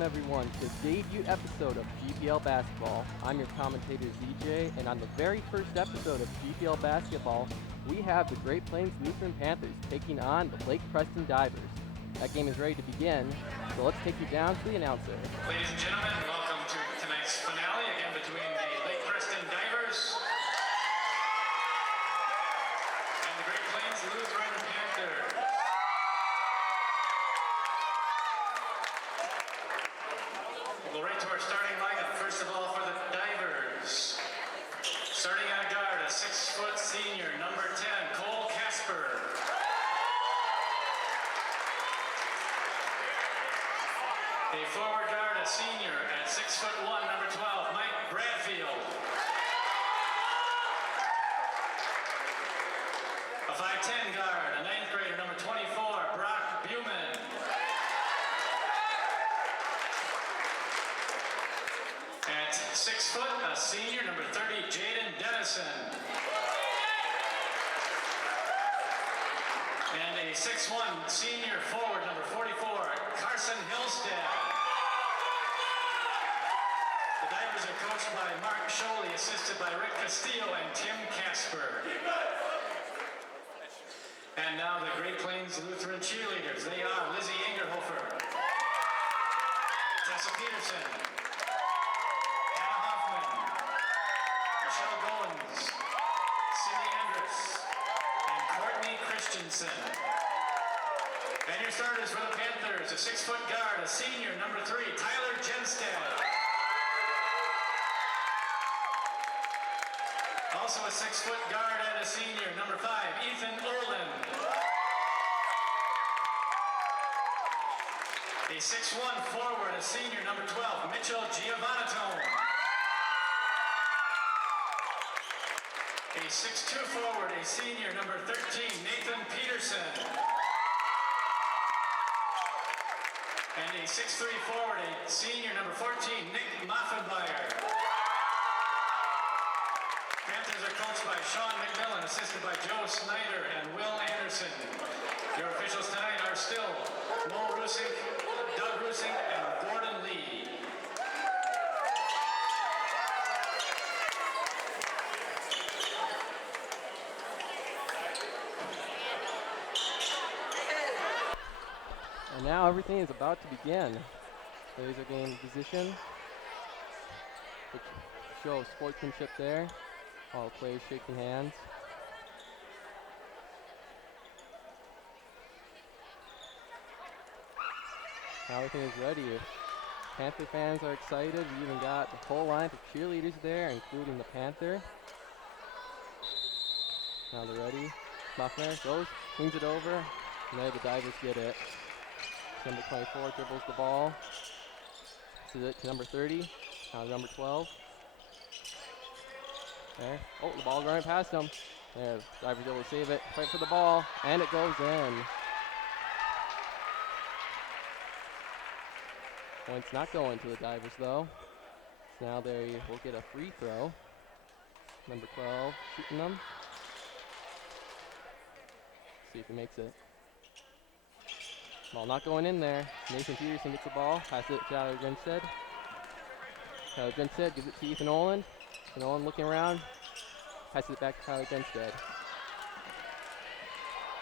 welcome everyone to the debut episode of GPL Basketball. I'm your commentator ZJ, and on the very first episode of GPL Basketball, we have the Great Plains Lutheran Panthers taking on the Lake Preston Divers. That game is ready to begin, so let's take you down to the announcer. Ladies and gentlemen, welcome to tonight's finale, again between the Lake Preston Divers and the Great Plains Lutheran Panthers. We'll go right to our starting lineup. First of all, for the Divers. Starting on guard, a 6-foot senior, number 10, Cole Casper. A forward guard, a senior at 6'1", number 12, Mike Bradfield. A 5'10" guard, a 9th grader, number 24, Brock Buman. At 6 foot, a senior, number 30, Jaden Dennison. And a 6'1" senior forward, number 44, Carson Hillstead. The Divers are coached by Mark Scholey, assisted by Rick Castillo and Tim Casper. And now the Great Plains Lutheran cheerleaders. They are Lizzie Ingerhofer, Tessa Peterson, Hannah Hoffman, Michelle Goins, Cindy Andrus, and Courtney Christensen. And your starters for the Panthers, a 6-foot guard, a senior, number 3, Tyler Jenstad. Also a 6-foot guard and a senior, number 5, Ethan Orland. A 6'1" forward, a senior, number 12, Mitchell Giovanatone. A 6'2" forward, a senior, number 13, Nathan Peterson. And a 6'3" forward, a senior, number 14, Nick Moffenmeyer. Panthers are coached by Sean McMillan, assisted by Joe Snyder and Will Anderson. Your officials tonight are still Mo Rusink, Doug Rusink, and Gordon Lee. And now everything is about to begin. Players are getting in position, which shows sportsmanship there. All the players shaking hands. Now everything is ready. Panther fans are excited. We even got the whole line of cheerleaders there, including the Panther. Now they're ready. Muffner goes, swings it over, and there the Divers get it. Number 24 dribbles the ball. This is it to number 30. Now number 12. There. Oh, the ball running past him. There, the Divers able to save it. Fight for the ball, and it goes in. Points not going to the Divers though. So now they will get a free throw. Number 12 shooting them. See if he makes it. Ball not going in there. Nathan Peterson gets the ball, passes it to Tyler Grinstead. Tyler Grinstead gives it to Ethan Oland. Ethan Oland looking around, passes it back to Tyler Grinstead.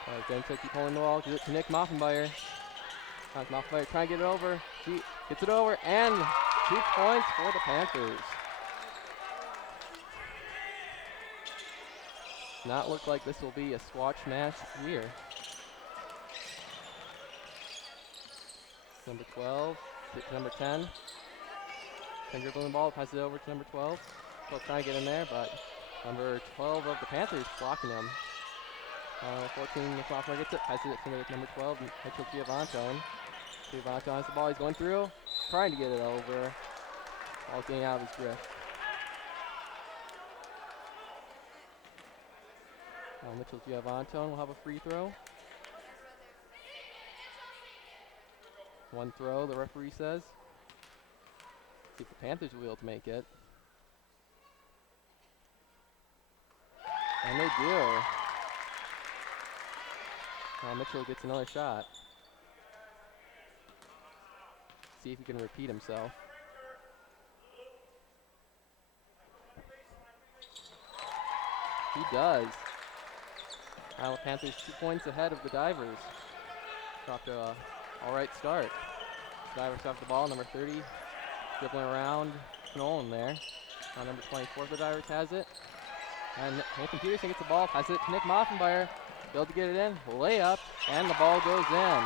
Tyler Grinstead keep holding the ball, gives it to Nick Moffenmeyer. Moffenmeyer trying to get it over. He gets it over, and 2 points for the Panthers. Does not look like this will be a swatch match here. Number 12, to number 10. 10 dribbling the ball, passes it over to number 12. Still trying to get in there, but number 12 of the Panthers blocking him. 14, sophomore gets it, passes it to number 12, Mitchell Giovanatone. Giovanatone has the ball, he's going through, trying to get it over. Ball's getting out of his grip. Now Mitchell Giovanatone will have a free throw. 1 throw, the referee says. See if the Panthers will be able to make it. And they do. Now Mitchell gets another shot. See if he can repeat himself. He does. Now the Panthers 2 points ahead of the Divers. Off to a alright start. Divers have the ball, number 30, dribbling around Nolan there. Now number 24 for the Divers has it. And Nathan Peterson gets the ball, passes it to Nick Moffenbauer. Able to get it in, layup, and the ball goes in.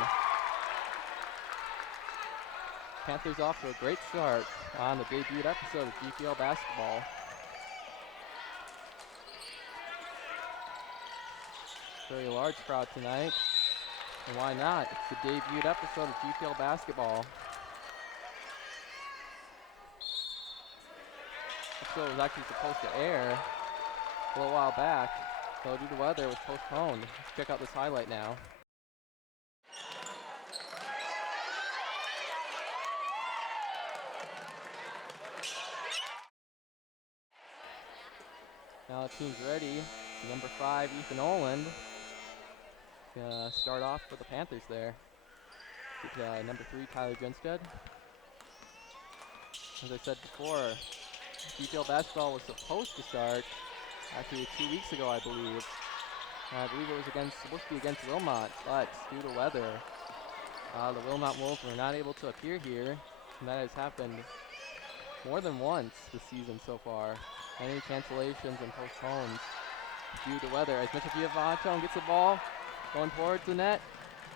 Panthers off to a great start on the debut episode of GPL basketball. Very large crowd tonight. And why not? It's the debuted episode of GPL basketball. The episode was actually supposed to air a little while back, so due to weather it was postponed. Let's check out this highlight now. Now the team's ready. Number 5, Ethan Oland. Gonna start off for the Panthers there. With, number 3, Tyler Grinstead. As I said before, GPL basketball was supposed to start actually 2 weeks ago, I believe. I believe it was supposed to be against Wilmot, but due to weather, the Wilmot Wolves were not able to appear here, and that has happened more than once this season so far. Many cancellations and postpones due to weather. As Mitchell Giovanton gets the ball, going towards the net,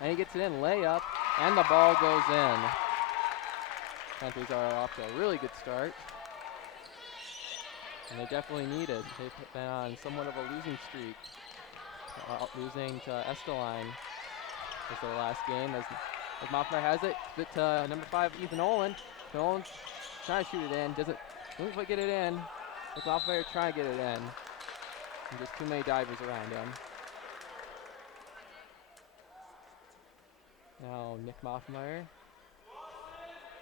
and he gets it in, layup, and the ball goes in. Panthers are off to a really good start, and they definitely need it. They've been on somewhat of a losing streak, losing to Esteline was their last game. As Moffenbauer has it, to number 5, Ethan Oland. Oland trying to shoot it in, doesn't quite get it in. With Moffenbauer trying to get it in, and just too many divers around him. Now Nick Moffenbauer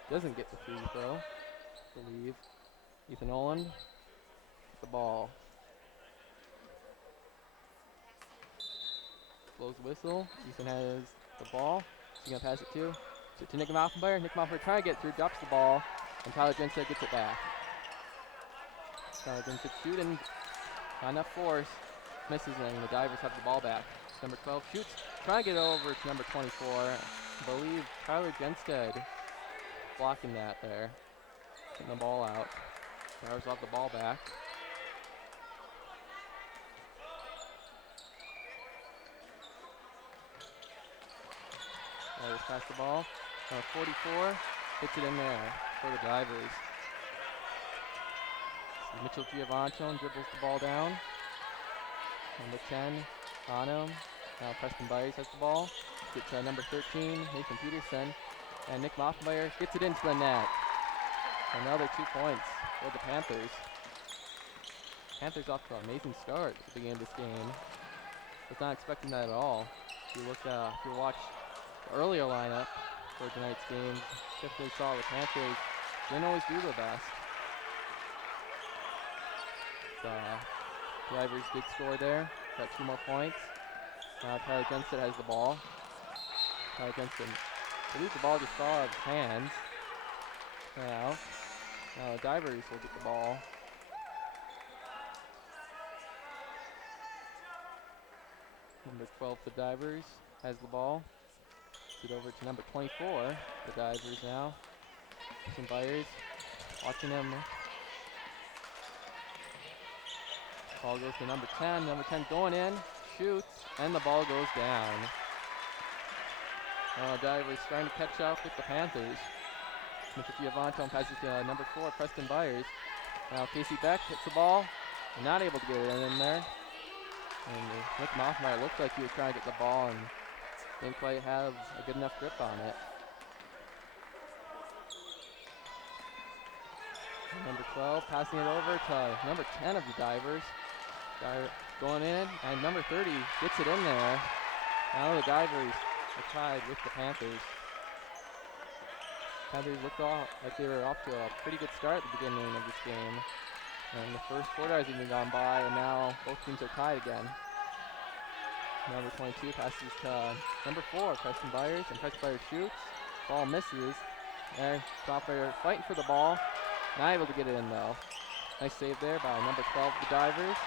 doesn't get the free throw, I believe. Ethan Oland with the ball. Blows the whistle. Ethan has the ball. He's going to pass it to Nick Moffenbauer. Nick Moffenbauer trying to get through, drops the ball, and Tyler Grinstead gets it back. Tyler Grinstead shooting, not enough force, misses, and the Divers have the ball back. Number 12 shoots, trying to get over to number 24. I believe Tyler Grinstead blocking that there, getting the ball out. Divers have the ball back. Divers pass the ball. 44 hits it in there for the Divers. Mitchell Giovanton dribbles the ball down. Number 10 on him. Now Preston Byers has the ball. Gets to number 13, Nathan Peterson. And Nick Moffenbauer gets it into the net. Another 2 points for the Panthers. Panthers off to an amazing start at the beginning of this game. Was not expecting that at all. If you watch the earlier lineup for tonight's game, definitely saw the Panthers didn't always do their best. Divers did score there, got 2 more points. Tyler Grinstead has the ball. Tyler Grinstead, I believe the ball just fell out of his hands. Now the Divers will get the ball. Number 12, the Divers, has the ball. Get over to number 24, the Divers now. Some Byers watching him. Ball goes to number 10. Number 10 going in, shoots, and the ball goes down. Divers trying to catch up with the Panthers. Mitchell Giovanton passes to number 4, Preston Byers. Now Casey Beck hits the ball, and not able to get it in there. And Nick Moffenbauer looked like he was trying to get the ball and didn't quite have a good enough grip on it. Number 12 passing it over to number 10 of the Divers. Going in, and number 30 gets it in there. Now the Divers are tied with the Panthers. Panthers looked like they were off to a pretty good start at the beginning of this game. And the first quarter has even gone by, and now both teams are tied again. Number 22 passes to number 4, Preston Byers, and Preston Byers shoots. Ball misses, There, Software fighting for the ball. Not able to get it in though. Nice save there by number 12, the Divers.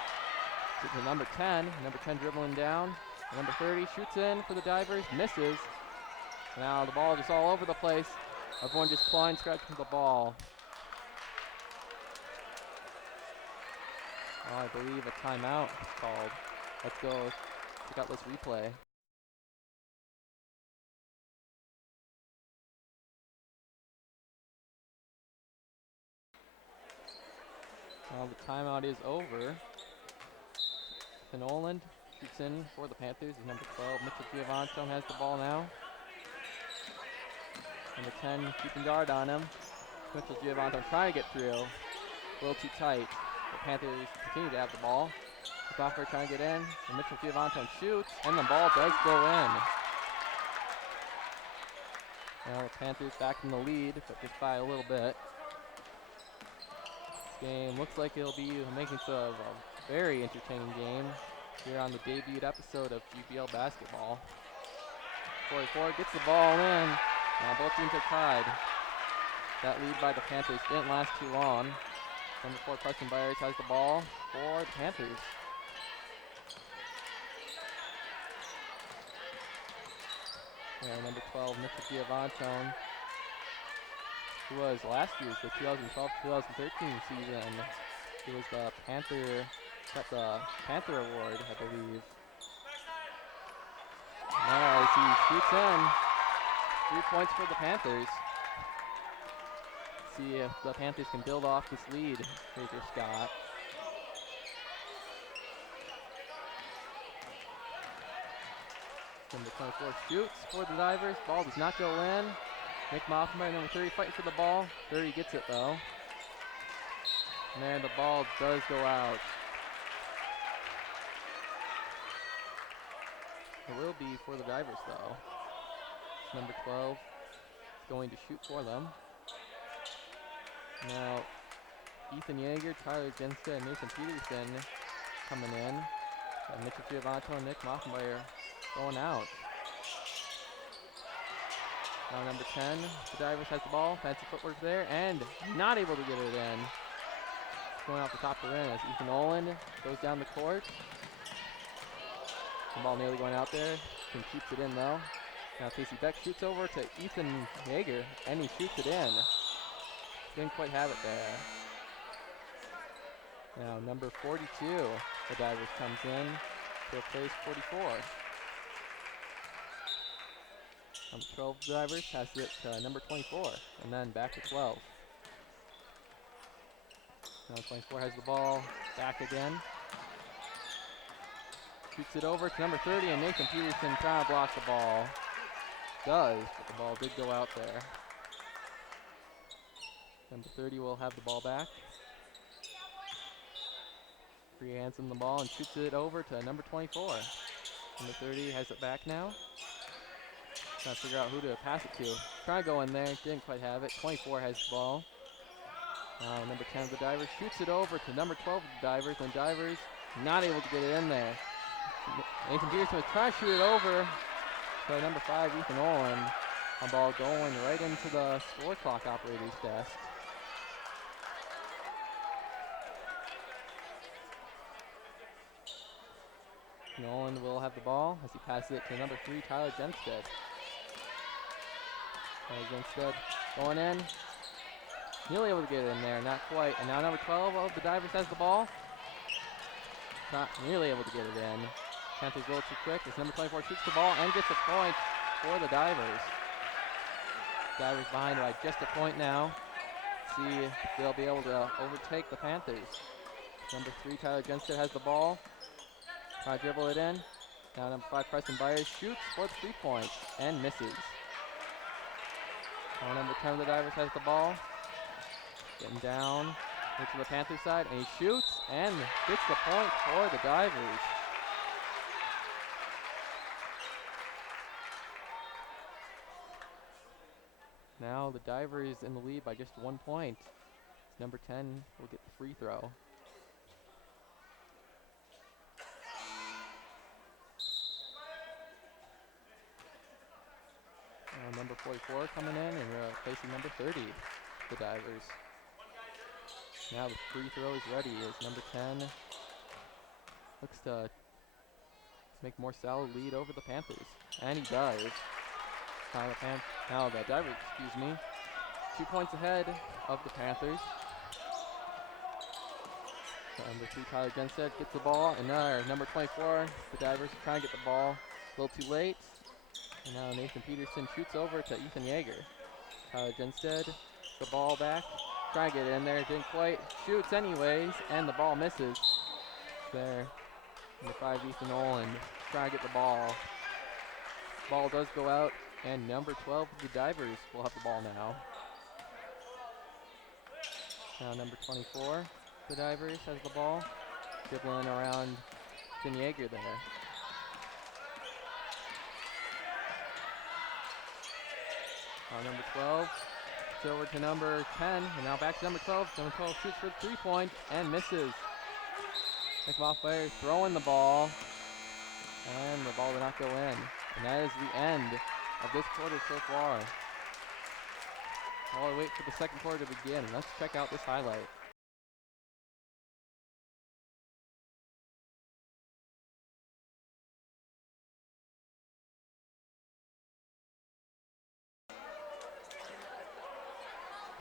To number 10. Number 10 dribbling down. Number 30 shoots in for the Divers, misses. Now the ball just all over the place. Everyone just clawing, scratching for the ball. I believe a timeout is called. Let's go check out this replay. Well, the timeout is over. Noland shoots in for the Panthers. Is number 12. Mitchell Giovanton has the ball now. Number 10 keeping guard on him. Mitchell Giovanton trying to get through. A little too tight. The Panthers continue to have the ball. Software trying to get in. And Mitchell Giovanton shoots, and the ball does go in. Now the Panthers back in the lead, but just by a little bit. This game looks like it'll be making it a very entertaining game here on the debuted episode of GPL basketball. 44 gets the ball in. Now both teams are tied. That lead by the Panthers didn't last too long. Number 4 Preston Byers has the ball for the Panthers. Yeah, number 12 Mitchell Giovanton, who was last year's the 2012-2013 season. He was the Panther, got the Panther Award, I believe. Now as he shoots in, 3 points for the Panthers. See if the Panthers can build off this lead. Fraser Scott. Number 24 shoots for the Divers. Ball does not go in. Nick Moffenmeyer, number 30, fighting for the ball. 30 gets it though. And there the ball does go out. It will be for the Divers though. Number 12 going to shoot for them. Now, Ethan Yeager, Tyler Genstead, and Nathan Peterson coming in. And Mitchell Giovanton and Nick Moffenmeyer going out. Now number 10, the Divers has the ball. Fancy footwork there, and not able to get it in. Going off the top of the rim as Ethan Olin goes down the court. The ball nearly going out there. He keeps it in though. Now Casey Beck shoots over to Ethan Yeager, and he shoots it in. Didn't quite have it there. Now number 42, the Divers comes in to replace 44. Number 12 Divers passes it to number 24, and then back to 12. Now 24 has the ball, back again. Shoots it over to number 30, and Nathan Peterson trying to block the ball. Does, but the ball did go out there. Number 30 will have the ball back. Free hands him the ball and shoots it over to number 24. Number 30 has it back now. Trying to figure out who to pass it to. Trying to go in there, didn't quite have it. 24 has the ball. Number 10 of the Divers shoots it over to number 12 of the Divers, and Divers not able to get it in there. Nathan Peterson was trying to shoot it over to number 5, Ethan Olin. A ball going right into the score clock operator's desk. Nolan will have the ball as he passes it to number 3, Tyler Genstead. Genstead going in. Nearly able to get it in there, not quite. And now number 12 of the Divers has the ball. Not nearly able to get it in. Panthers a little too quick as number 24 shoots the ball and gets a point for the Divers. Divers behind by just a point now. See if they'll be able to overtake the Panthers. Number 3, Tyler Genstead has the ball. Try to dribble it in. Now number 5, Preston Byers shoots for the 3 points and misses. Now number 10 of the Divers has the ball. Getting down into the Panther side, and he shoots and gets the point for the Divers. Now the Divers in the lead by just 1 point. Number 10 will get the free throw. Number 44 24 coming in and replacing number 30, the Divers. Now the free throw is ready as number 10 looks to make more solid lead over the Panthers. And he does. Now the Divers, 2 points ahead of the Panthers. Number 3, Tyler Genstead gets the ball, and number 24, the Divers trying to get the ball a little too late. And now Nathan Peterson shoots over to Ethan Yeager. Tyler Genstead, the ball back, trying to get it in there, didn't quite, shoots anyways, and the ball misses. There, number 5, Ethan Oland, trying to get the ball. Ball does go out, and number 12, the Divers will have the ball now. Now number 24, the Divers has the ball, dribbling around Ethan Yeager there. Number 12, it's over to number 10, and now back to number 12. Number 12 shoots for the 3-point and misses. Nick Moffmeyer throwing the ball, and the ball did not go in. And that is the end of this quarter so far. While I wait for the second quarter to begin, let's check out this highlight.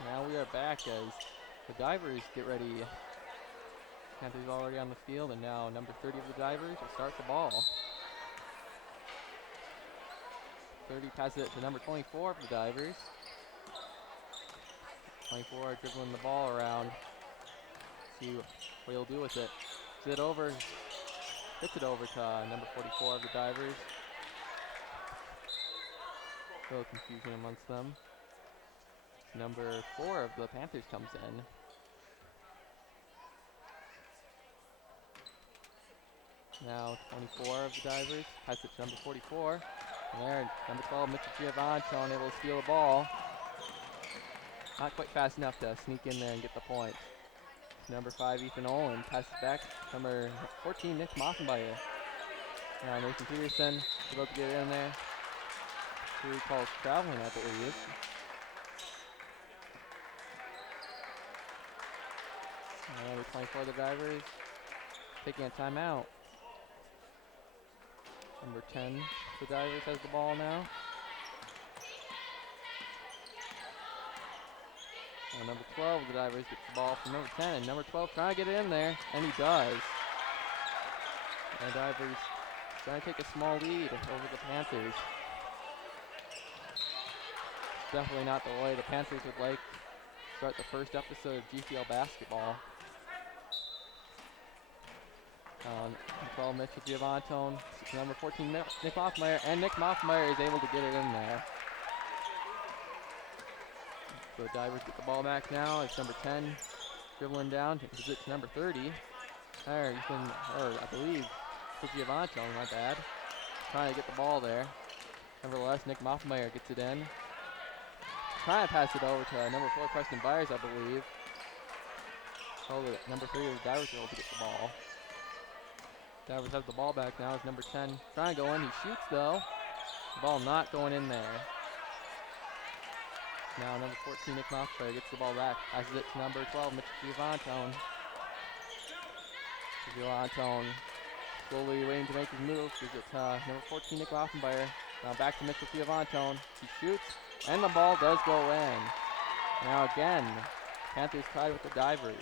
Now we are back as the Divers get ready. Panthers already on the field, and now number 30 of the Divers will start the ball. 30 passes it to number 24 of the Divers. 24 dribbling the ball around. See what he'll do with it. Gets it over to number 44 of the Divers. A little confusion amongst them. Number 4 of the Panthers comes in. Now 24 of the Divers passes it to number 44. And there, number 12, Mr. Giovanni, able to steal the ball. Not quite fast enough to sneak in there and get the point. Number 5, Ethan Olin, passes back. Number 14, Nick Moffenbayer. Now Nathan Peterson is about to get in there. Who he calls traveling, I believe. Number 24, the Divers, taking a timeout. Number 10, the Divers has the ball now. And number 12, the Divers gets the ball from number 10, and number 12 trying to get it in there, and he does. And the Divers trying to take a small lead over the Panthers. Definitely not the way the Panthers would like to start the first episode of GPL basketball. 12, Mitchell Giovantone, number 14, Nick Moffmeyer, and Nick Moffmeyer is able to get it in there. So the Divers get the ball back now. It's number 10 dribbling down to it's number 30. There, I believe, it's Giovantone, my bad. Trying to get the ball there. Nevertheless, Nick Moffmeyer gets it in. Trying to pass it over to number 4, Preston Byers, I believe. So the number 3 of the Divers are able to get the ball. Divers have the ball back now. It's number 10 trying to go in. He shoots though. The ball not going in there. Now number 14, Nick Moffmeyer gets the ball back. Passes it to number 12, Mitchell Giovantone. Giovantone slowly waiting to make his move. Gives it to number 14, Nick Moffmeyer. Now back to Mitchell Giovantone. He shoots, and the ball does go in. Now again, Panthers tied with the Divers.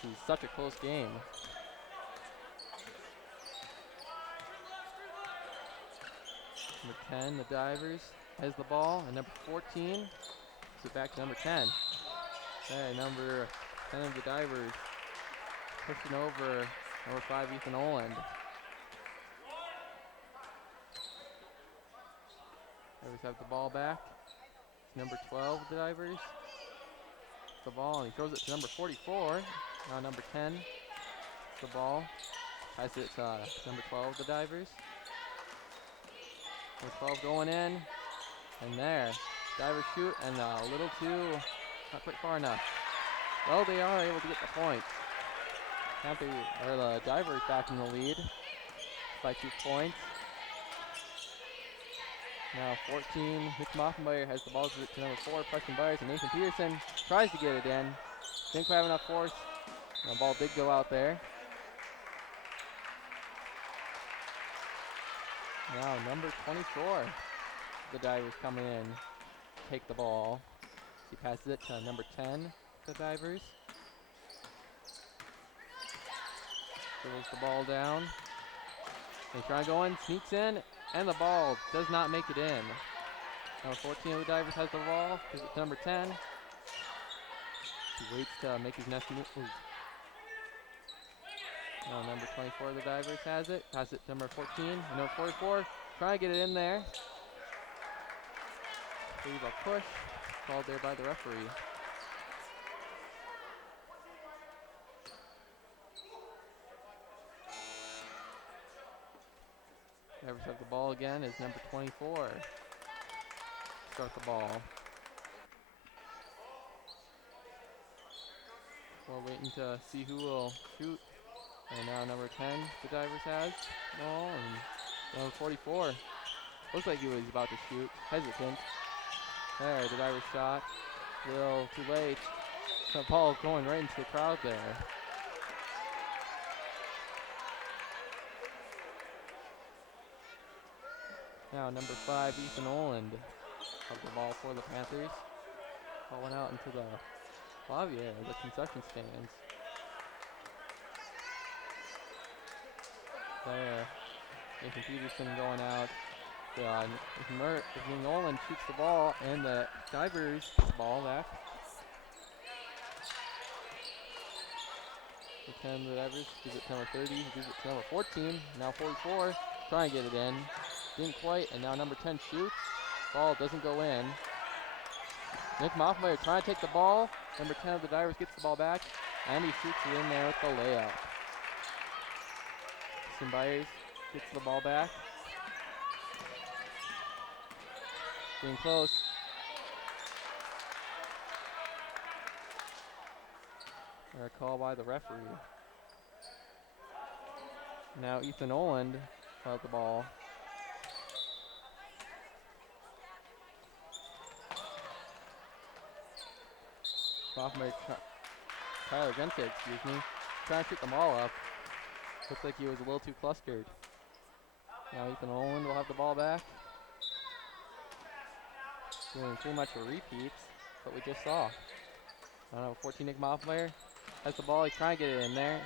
This is such a close game. Number 10, the Divers, has the ball, and number 14 gives it back to number 10. Okay, number 10 of the Divers pushing over number 5, Ethan Oland. Divers have the ball back. It's number 12 of the Divers. The ball, and he throws it to number 44. Now number 10, the ball. Passes it to number 12 of the Divers. Number 12 going in, and there, Divers shoot, and a little too, not quite far enough. Well, they are able to get the point. The Divers back in the lead by 2 points. Now 14, Nick Moffenmeyer has the ball to number 4, Preston Byers, and Nathan Peterson tries to get it in. Didn't quite have enough force. The ball did go out there. Now number 24, the Divers coming in, take the ball. He passes it to number 10, the Divers. Dribbles the ball down. They try to go in, sneaks in, and the ball does not make it in. Number 14 of the Divers has the ball, gives it to number 10. He waits to make his next move. Now number 24 of the Divers has it, passes it to number 14, and number 44, trying to get it in there. Leave a push, called there by the referee. Divers have the ball again is number 24. Start the ball. We're waiting to see who will shoot. And now number 10, the Divers has the ball, and number 44. Looks like he was about to shoot. Hesitant. There, the Divers shot. A little too late. The ball going right into the crowd there. Now number 5, Ethan Oland, has the ball for the Panthers. Ball went out into the lobby area, the concession stands. There, Nathan Peterson going out. Ethan Oland shoots the ball, and the Divers get the ball back. The 10 of the Divers gives it to number 30, he gives it to number 14, now 44, trying to get it in. Didn't quite, and now number 10 shoots. Ball doesn't go in. Nick Moffmeyer trying to take the ball. Number 10 of the Divers gets the ball back, and he shoots it in there with the layup. Preston Byers gets the ball back. Getting close. A call by the referee. Now Ethan Oland has the ball. Tyler Jensen, trying to shoot the ball up. Looks like he was a little too clustered. Now Ethan Oland will have the ball back. Doing pretty much a repeat, what we just saw. 14 Nick Moffmeyer has the ball, he's trying to get it in there.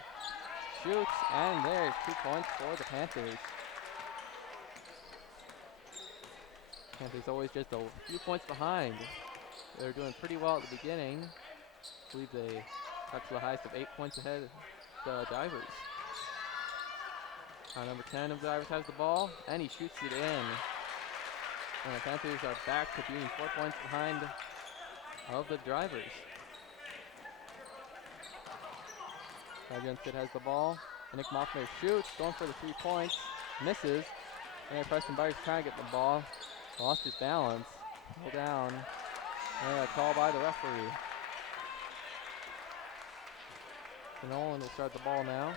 Shoots, and there's 2 points for the Panthers. Panthers always just a few points behind. They're doing pretty well at the beginning. I believe they got to the highest of 8 points ahead of the Divers. Number 10 of the Divers has the ball, and he shoots it in. And the Panthers are back to being 4 points behind of the Divers. Jensen has the ball, and Nick Moffmeyer shoots, going for the 3 points, misses. And Preston Byers trying to get the ball, lost his balance, fell down. And a call by the referee. So Nolan will start the ball now.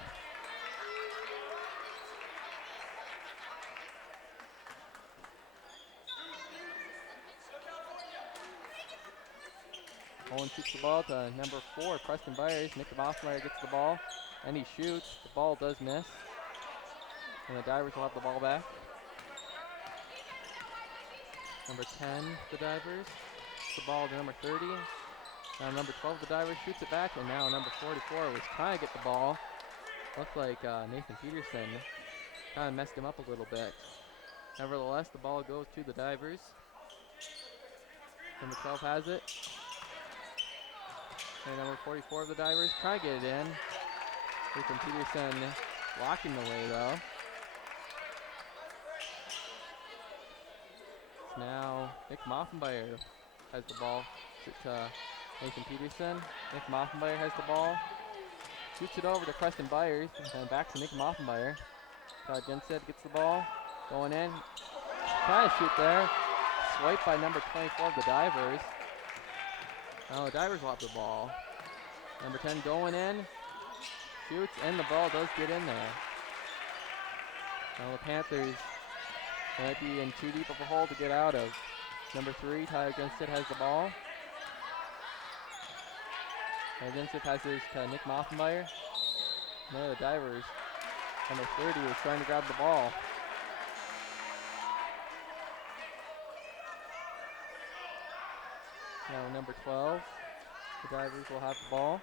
Owen shoots the ball to number 4, Preston Byers. Nick Moffmeyer gets the ball, and he shoots. The ball does miss. And the Divers will have the ball back. Number 10, the Divers. The ball to number 30. Now number 12, the Divers shoots it back, and now number 44 was trying to get the ball. Looked like Nathan Peterson kind of messed him up a little bit. Nevertheless, the ball goes to the Divers. Number 12 has it. And number 44 of the Divers trying to get it in. Nathan Peterson blocking the way though. Now Nick Moffenmeyer has the ball to Nathan Peterson. Nick Moffenmeyer has the ball. Shoots it over to Preston Byers, and then back to Nick Moffenmeyer. Jensen gets the ball, going in. Trying to shoot there. Swiped by number 24 of the Divers. Now the Divers will have the ball. Number 10 going in. Shoots, and the ball does get in there. Now the Panthers Might be in too deep of a hole to get out of. Number 3, Tyler Genstead has the ball. Tyler Genstead passes to Nick Moffenmeyer. There, the Divers. Number 30 is trying to grab the ball. Now number 12, the Divers will have the ball.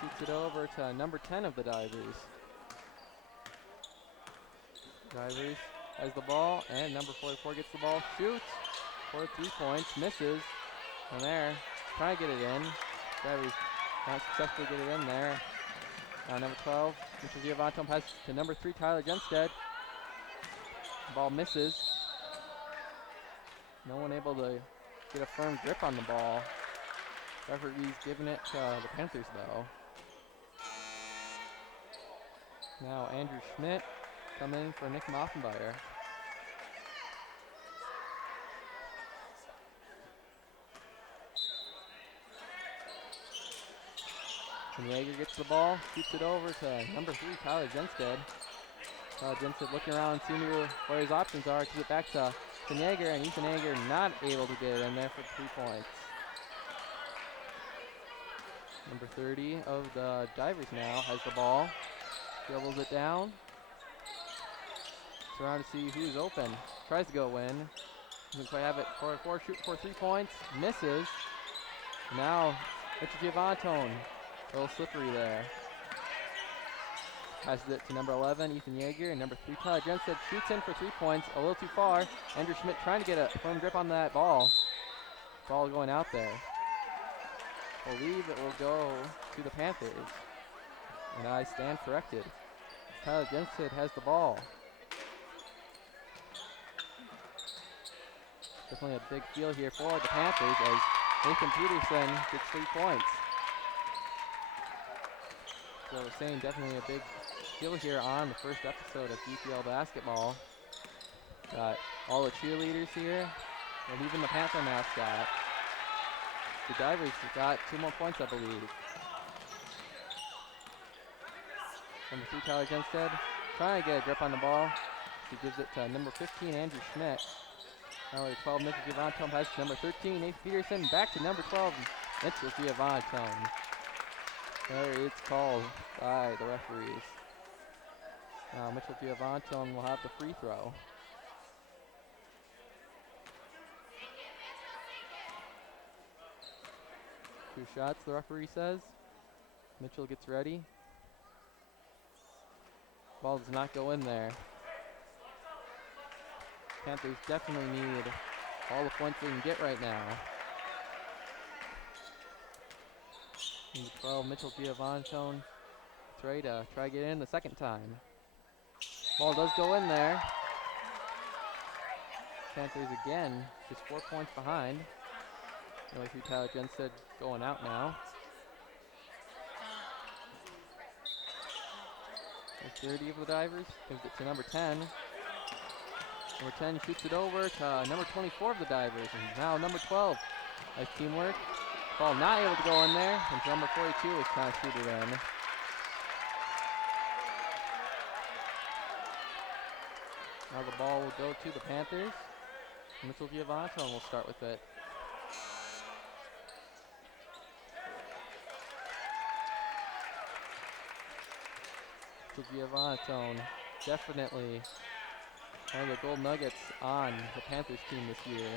Shoots it over to number 10 of the Divers. Divers has the ball, and number 44 gets the ball, shoots for 3 points, misses, and there, trying to get it in. Divers not successfully get it in there. Number 12, Mr. Giovanton passes to number 3, Tyler Genstead. The ball misses. No one able to get a firm grip on the ball. Referee's giving it to the Panthers though. Now Andrew Schmidt coming in for Nick Moffenmeyer. And Yeager gets the ball, shoots it over to number 3, Tyler Genstead. Tyler Genstead looking around, seeing where his options are. Gives it back to Ethan Yeager, and Ethan Yeager not able to get it in there for 3 points. Number 30 of the Divers now has the ball. Dribbles it down. Looks around to see who's open. Tries to go in. Doesn't quite have it. 4 shoot for 3 points. Misses. Now, Richard Giovanton. A little slippery there. Passes it to number 11, Ethan Yeager, and number 3, Tyler Genstead shoots in for 3 points. A little too far. Andrew Schmidt trying to get a firm grip on that ball. Ball going out there. Believe it will go to the Panthers. And I stand corrected. Tyler Genstead has the ball. Definitely a big field here for the Panthers as Nathan Peterson gets 3 points. So I was saying definitely a big deal here on the first episode of GPL basketball. Got all the cheerleaders here, and even the Panther mascot. The Divers got 2 more points, I believe. Number 3, Tyler Genstead, trying to get a grip on the ball. He gives it to number 15, Andrew Schmidt. Number 12, Mitchell Giovanton passes to number 13, Nathan Peterson. Back to number 12, Mitchell Giovanton. There it's called by the referees. Now Mitchell Giovanton will have the free throw. Two shots, the referee says. Mitchell gets ready. Ball does not go in there. Panthers definitely need all the points they can get right now. Number 12, Mitchell Giovanton, ready to try to get in the second time. Ball does go in there. Panthers again, just 4 points behind. Number 3, Tyler Genstead going out now. Number 30 of the Divers gives it to number 10. Number 10 shoots it over to number 24 of the Divers. And now number 12 has teamwork. Ball not able to go in there, and number 42 is trying to shoot it in. Now the ball will go to the Panthers. Mitchell Giovanton will start with it. Mitchell Giovanton, definitely one of the gold nuggets on the Panthers team this year.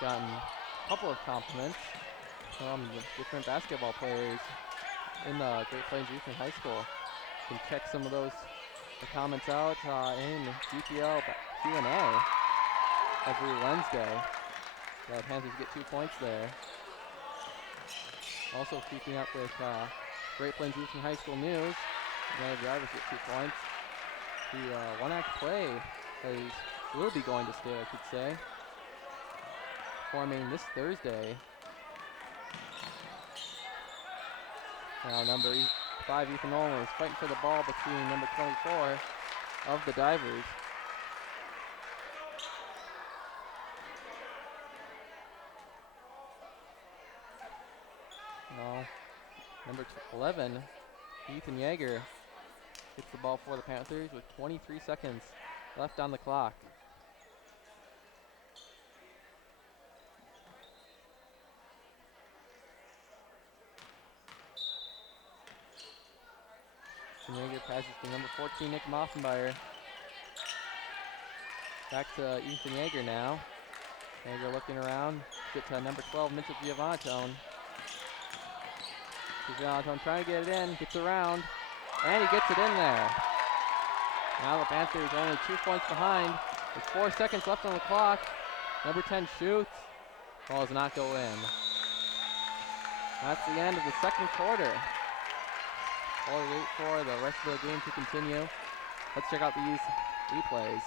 Gotten a couple of compliments from different basketball players in the Great Plains Lutheran High School. You can check some of those comments out in GPL Q&A every Wednesday. The Panthers get 2 points there. Also keeping up with Great Plains Lutheran High School news. The Drivers get 2 points. The one-act play will be going to state, I should say, forming this Thursday. Now number 5, Ethan Nolan, is fighting for the ball between number 24 of the Divers. Now, number 11, Ethan Yeager, gets the ball for the Panthers with 23 seconds left on the clock. Jaeger passes to number 14, Nick Moffenbauer. Back to Ethan Jaeger now. Jaeger looking around. Get to number 12, Mitchell Giovantone. Giovantone trying to get it in. Gets around. And he gets it in there. Now the Panthers only 2 points behind. With 4 seconds left on the clock. Number 10 shoots. Ball does not go in. That's the end of the second quarter. While we wait for the rest of the game to continue, let's check out these replays.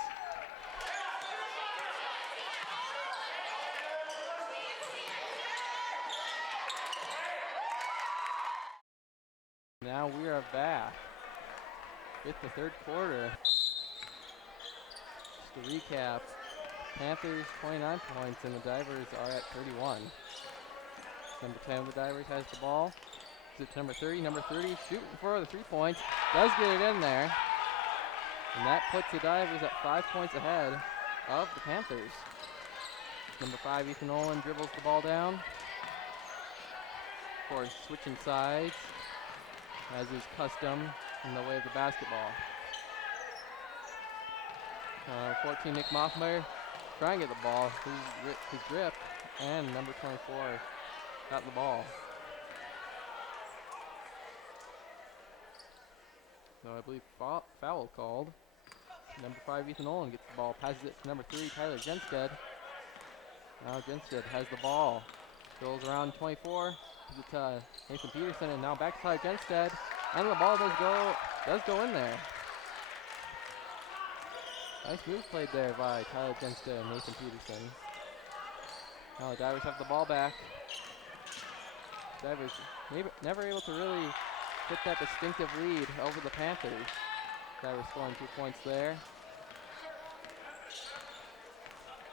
Now we are back with the third quarter. Just to recap, Panthers 29 points and the Divers are at 31. Number 10 of the Divers has the ball. It's number 30. Number 30 shooting for the 3 points. Does get it in there. And that puts the Divers at 5 points ahead of the Panthers. Number 5, Ethan Olin dribbles the ball down. Of course, switching sides, as is custom in the way of the basketball. 14, Nick Moffmeyer, trying to get the ball. His grip, and number 24 got the ball. So I believe foul called. Number 5, Ethan Olin gets the ball, passes it to number 3, Tyler Genstead. Now Genstead has the ball. Goes around 24, gives it to Nathan Peterson, and now back to Tyler Genstead. And the ball does go in there. Nice move played there by Tyler Genstead and Nathan Peterson. Now the Divers have the ball back. Divers never able to really get that distinctive lead over the Panthers. Divers scoring 2 points there.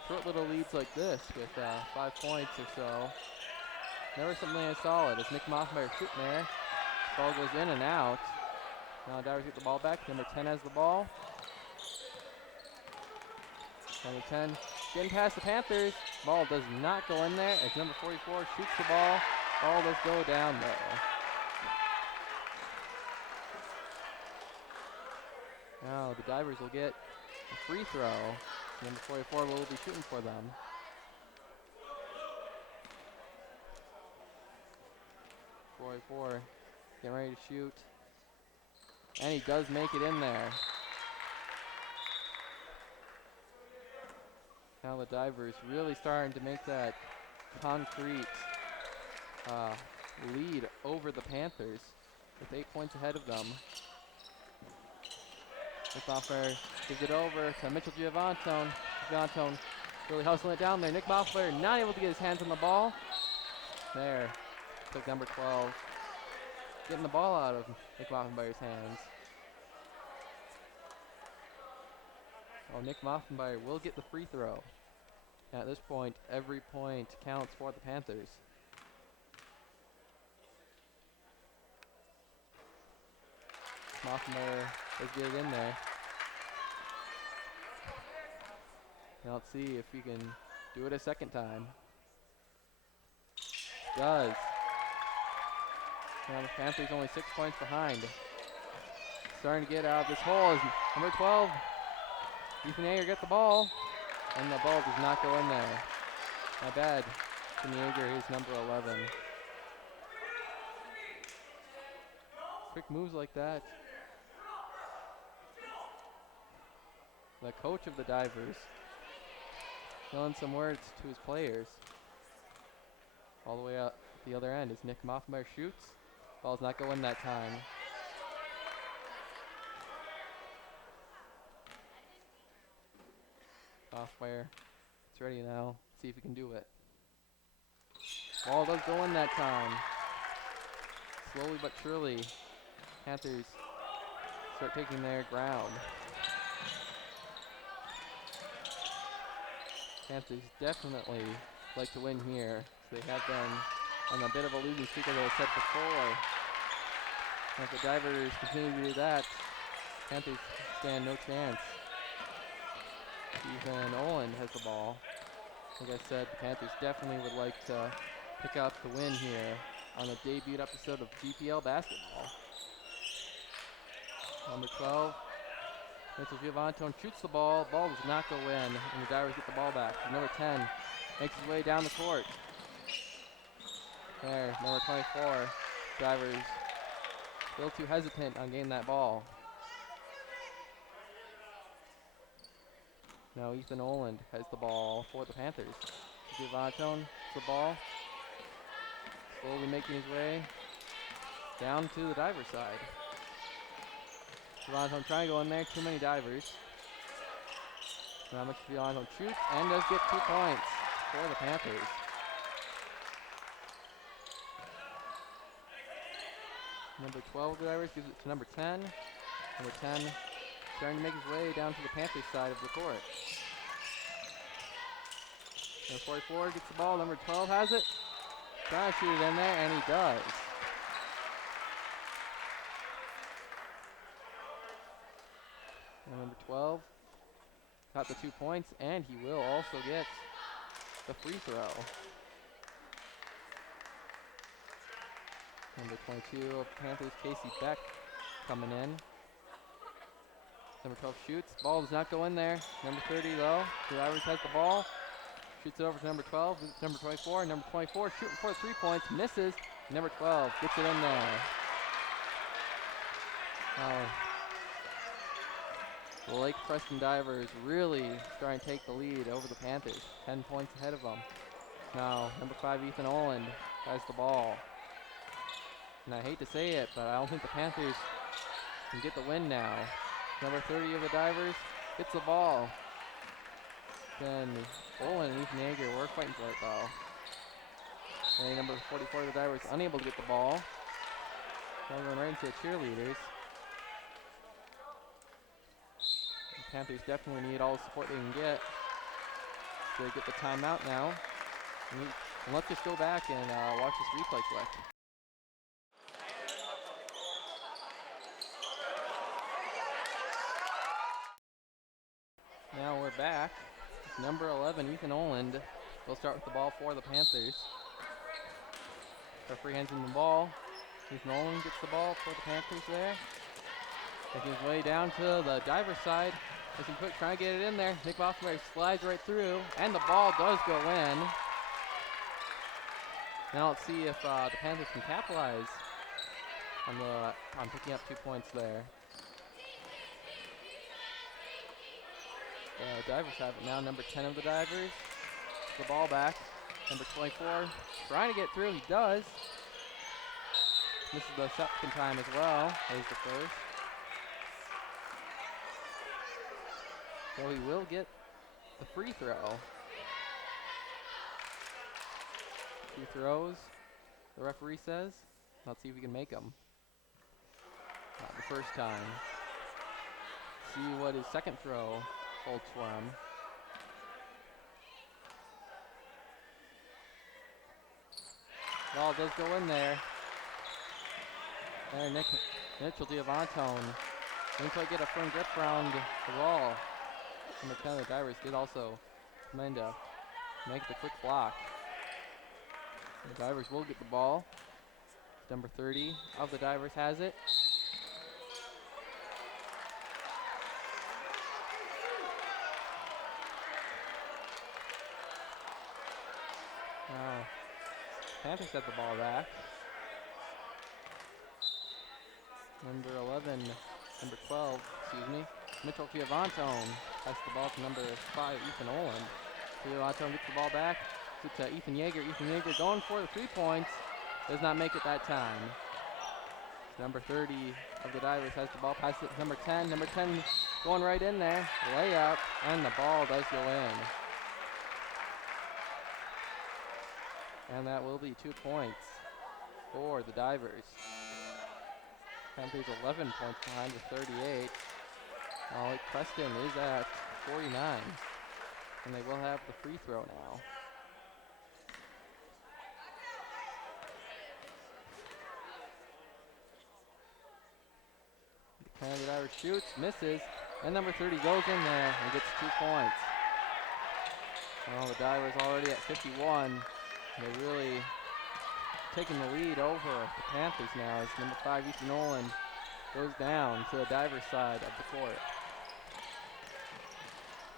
Short little leads like this with 5 points or so. Never something as solid as Nick Moffmeyer shooting there. Ball goes in and out. Now Divers get the ball back. Number 10 has the ball. Number 10 getting past the Panthers. Ball does not go in there as number 44 shoots the ball. Ball does go down though. Now the Divers will get a free throw. Number 44 will be shooting for them. Getting ready to shoot. And he does make it in there. Now the Divers really starting to make that concrete lead over the Panthers with 8 points ahead of them. Nick Moffmeyer gives it over to Mitchell Giovantone. Giovantone really hustling it down there. Nick Moffmeyer not able to get his hands on the ball. There. Took number 12. Getting the ball out of Nick Moffenbayer's hands. Oh, Nick Moffenbayer will get the free throw. At this point, every point counts for the Panthers. Moffenbayer does get it in there. Now let's see if he can do it a second time. Does. Now the Panthers only 6 points behind. Starting to get out of this hole is number 12. Ethan Yeager gets the ball, and the ball does not go in there. My bad. Ethan Yeager is number 11. Quick moves like that. The coach of the Divers showing some words to his players. All the way up the other end as Nick Moffmeyer shoots. Ball's not going that time. Moffmeyer, it's ready now. See if he can do it. Ball does go in that time. Slowly but surely, Panthers start taking their ground. Panthers definitely like to win here. They have been on a bit of a losing streak, as I said before. And if the Divers continue to do that, Panthers stand no chance. Ethan Oland has the ball. Like I said, the Panthers definitely would like to pick up the win here on the debut episode of GPL basketball. Number 12, Mitchell Giovantone shoots the ball. Ball does not go in, and the Divers get the ball back. Number 10 makes his way down the court. There, number 24, Divers still too hesitant on getting that ball. Now Ethan Oland has the ball for the Panthers. Giovantone the ball, slowly making his way down to the Divers side. Giovantone trying to go in there, too many Divers. Now Mitchell Giovantone shoots and does get 2 points for the Panthers. Number 12 of the Divers gives it to number 10. Number 10 starting to make his way down to the Panthers side of the court. Number 44 gets the ball. Number 12 has it. Trying to shoot it in there, and he does. And number 12 got the 2 points, and he will also get the free throw. Number 22 of Panthers, Casey Beck, coming in. Number 12 shoots. Ball does not go in there. Number 30, though. The Divers has the ball. Shoots it over to number 12. Number 24. Number 24 shooting for 3 points. Misses. Number 12 gets it in there. The Lake Preston Divers really starting to take the lead over the Panthers. 10 points ahead of them. Now, number 5, Ethan Oland has the ball. And I hate to say it, but I don't think the Panthers can get the win now. Number 30 of the Divers gets the ball. Then Oland and Ethan Yeager were fighting for it though. And number 44 of the Divers unable to get the ball. Going right into the cheerleaders. The Panthers definitely need all the support they can get. So they get the timeout now. And let's just go back and watch this replay quick. Now we're back. Number 11, Ethan Oland, will start with the ball for the Panthers. Referee hands him the ball. Ethan Oland gets the ball for the Panthers there. Making his way down to the Divers side. Looking quick, trying to get it in there. Nick Bossenberg slides right through, and the ball does go in. Now let's see if the Panthers can capitalize on picking up 2 points there. The Divers have it now. Number 10 of the Divers. The ball back. Number 24 trying to get through. He does. This is the second time as well as the first. So he will get the free throw. 2 throws, the referee says. Let's see if we can make them. Not the first time. See what his second throw holds for him. Ball does go in there. And Mitchell Giovantone didn't quite get a firm grip around the ball. Number 10 of the Divers did also come in to make the quick block. The Divers will get the ball. Number 30 of the Divers has it. Panthers have the ball back. Number 12, Mitchell Giovantone has the ball to number 5, Ethan Oland. Giovantone gets the ball back to Ethan Yeager. Ethan Yeager going for the 3 points. Does not make it that time. Number 30 of the Divers has the ball. Passes it to number 10. Number 10 going right in there. Layup, and the ball does go in. And that will be 2 points for the Divers. Panthers 11 points behind with 38. Lake Preston is at 49. And they will have the free throw now. The And the diver shoots, misses, and number 30 goes in there and gets 2 points. Well, the diver's already at 51. They're really taking the lead over the Panthers now as number 5, Ethan Nolan, goes down to the diver's side of the court.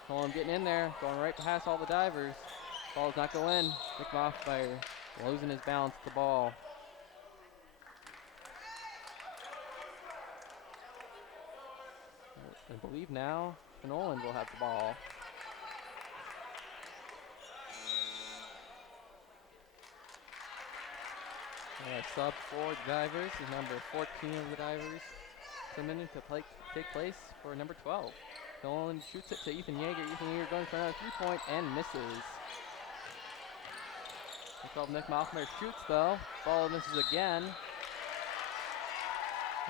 Nolan getting in there, going right past all the divers. Ball does not go in. Nick Moffmeyer losing his balance with the ball. I believe now Nolan will have the ball. Sub for the divers is number 14 of the divers. Coming in to take place for number 12. Nolan shoots it to Ethan Yeager. Ethan Yeager going for another 3-point and misses. Nick Moffmeyer shoots though. Ball misses again.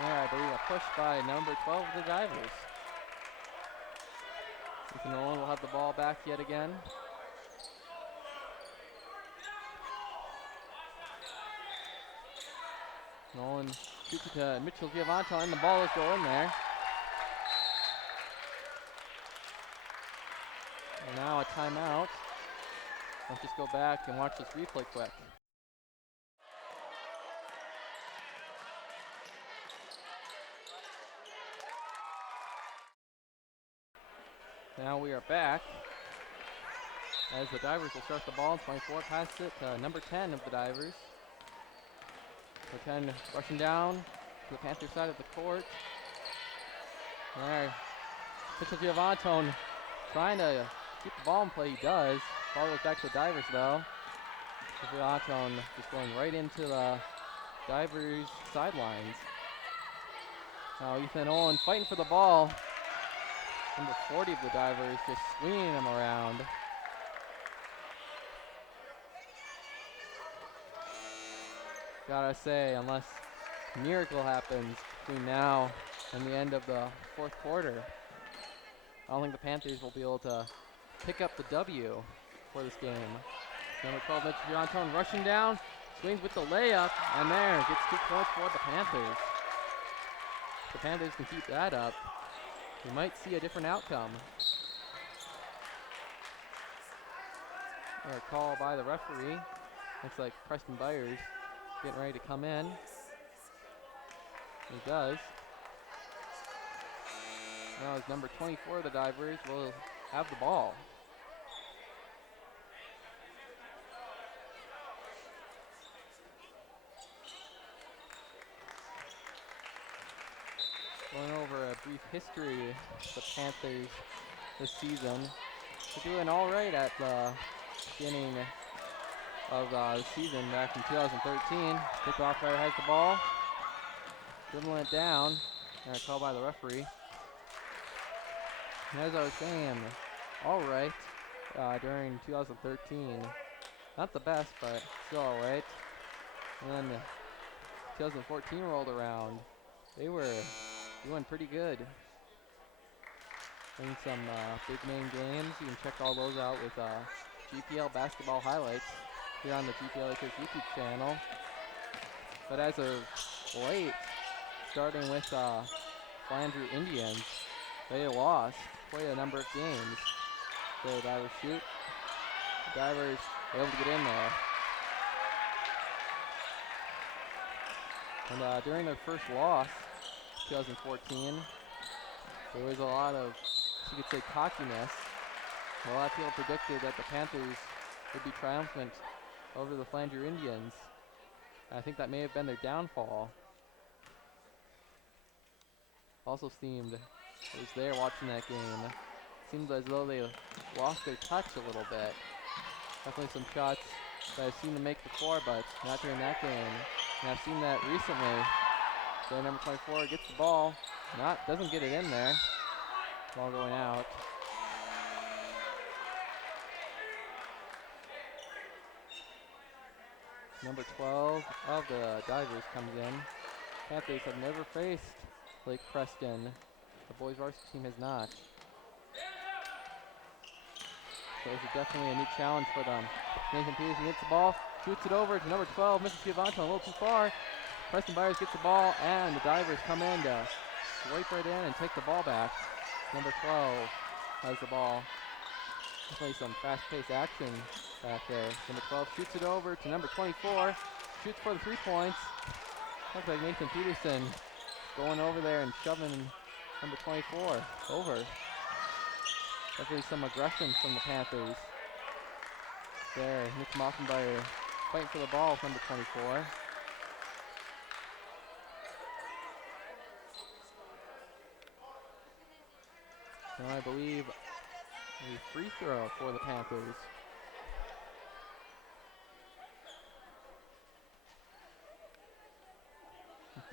There, I believe a push by number 12 of the divers. Ethan Nolan will have the ball back yet again. Nolan shoots it to Mitchell Giovanto, and the ball is going in there. And now a timeout. Let's just go back and watch this replay quick. Now we are back as the divers will start the ball. 24 passes it to number 10 of the divers. Number 10 rushing down to the Panther side of the court. There, Mitchell Giovanto trying to keep the ball in play. He does. Ball goes back to the divers though. Giovanto just going right into the divers' sidelines. Now Ethan Nolan fighting for the ball. Number 40 of the divers just swinging him around. Gotta say, unless a miracle happens between now and the end of the fourth quarter, I don't think the Panthers will be able to pick up the W for this game. Number 12, Mitchell Giovanto rushing down, swings with the layup, and there, gets 2 points for the Panthers. If the Panthers can keep that up, we might see a different outcome. A call by the referee. Looks like Preston Byers getting ready to come in. He does. Now as number 24 of the divers will have the ball. Going over a brief history of the Panthers this season. They're doing all right at the beginning of the season back in 2013. Kickoff player has the ball, dribbling it down, and a call by the referee. And as I was saying, all right during 2013. Not the best, but still all right. And then 2014 rolled around. They were doing pretty good. In some big name games. You can check all those out with GPL basketball highlights here on the GPL YouTube channel. But as of late, starting with Flandreau Indians, they lost quite a number of games. So the divers shoot. The divers able to get in there. And during their first loss, 2014, there was a lot of, you could say, cockiness. A lot of people predicted that the Panthers would be triumphant over the Flandreau Indians. I think that may have been their downfall. Also seemed, I was there watching that game, seemed as though they lost their touch a little bit. Definitely some shots that I've seen them make before, but not during that game. And I've seen that recently. So number 24 gets the ball, doesn't get it in there. Ball going out. Number 12 of the divers comes in. Panthers have never faced Lake Preston. The boys varsity team has not. So this is definitely a new challenge for them. Nathan Peterson gets the ball, shoots it over to number 12, Mrs. Giovanto, a little too far. Preston Byers gets the ball, and the divers come in to swipe right in and take the ball back. Number 12 has the ball. Definitely some fast-paced action back there. Number 12 shoots it over to number 24. Shoots for the 3 points. Looks like Nathan Peterson going over there and shoving number 24 over. Definitely some aggression from the Panthers. There, Nick Moffenbauer fighting for the ball with number 24. And I believe a free throw for the Panthers.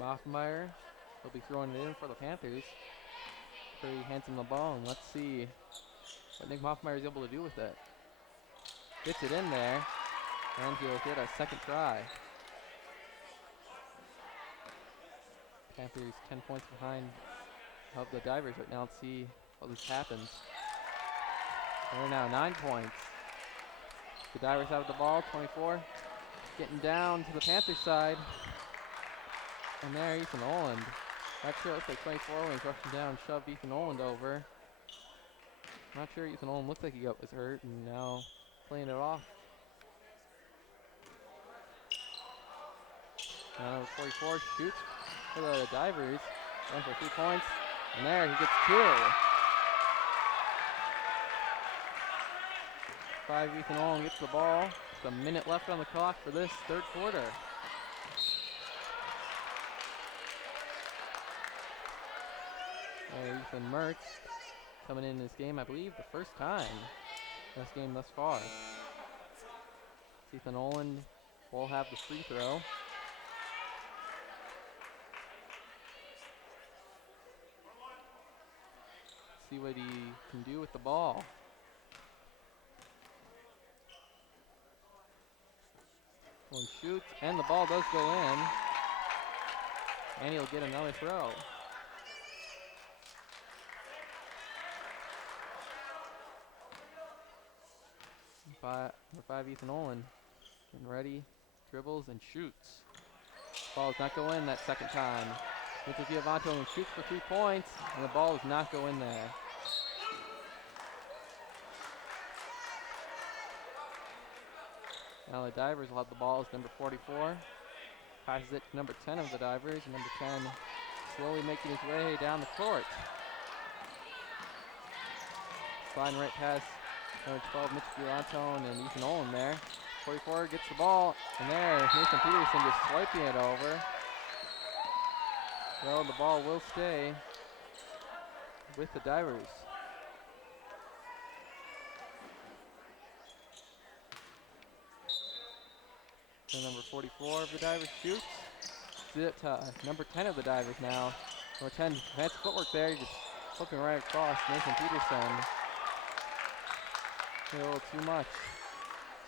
Moffenbauer will be throwing it in for the Panthers. Curry hands him the ball, and let's see what Nick Moffenbauer is able to do with it. Gets it in there, and he'll get a second try. Panthers 10 points behind of the Divers right now. Let's see how this happens. They're now 9 points. The Divers have the ball, 24. Getting down to the Panthers side. And there, Ethan Oland. Actually, it looks like 24 when he's rushing down and shoved Ethan Oland over. Not sure Ethan Oland looked like he was hurt, and now playing it off. Now 44 shoots for the Divers. Going for 3 points. And there, he gets 2. 5, Ethan Oland gets the ball. Just a minute left on the clock for this third quarter. Ethan Mertz coming in this game, I believe, the first time in this game thus far. Ethan Oland will have the free throw. See what he can do with the ball. Oland shoots, and the ball does go in. And he'll get another throw. Number 5, Ethan Oland, getting ready, dribbles and shoots. Ball does not go in that second time. Mitchell Giovanto shoots for 3 points, and the ball does not go in there. Now the Divers will have the ball as number 44. Passes it to number 10 of the Divers, and number 10 slowly making his way down the court. Sliding right past number 12, Mitch Giovanto and Ethan Oland there. 44 gets the ball, and there, Nathan Peterson just swiping it over. Well, the ball will stay with the Divers. So number 44 of the Divers shoots. It number 10 of the Divers now. Number 10, nice footwork there, just flipping right across Nathan Peterson. A little too much.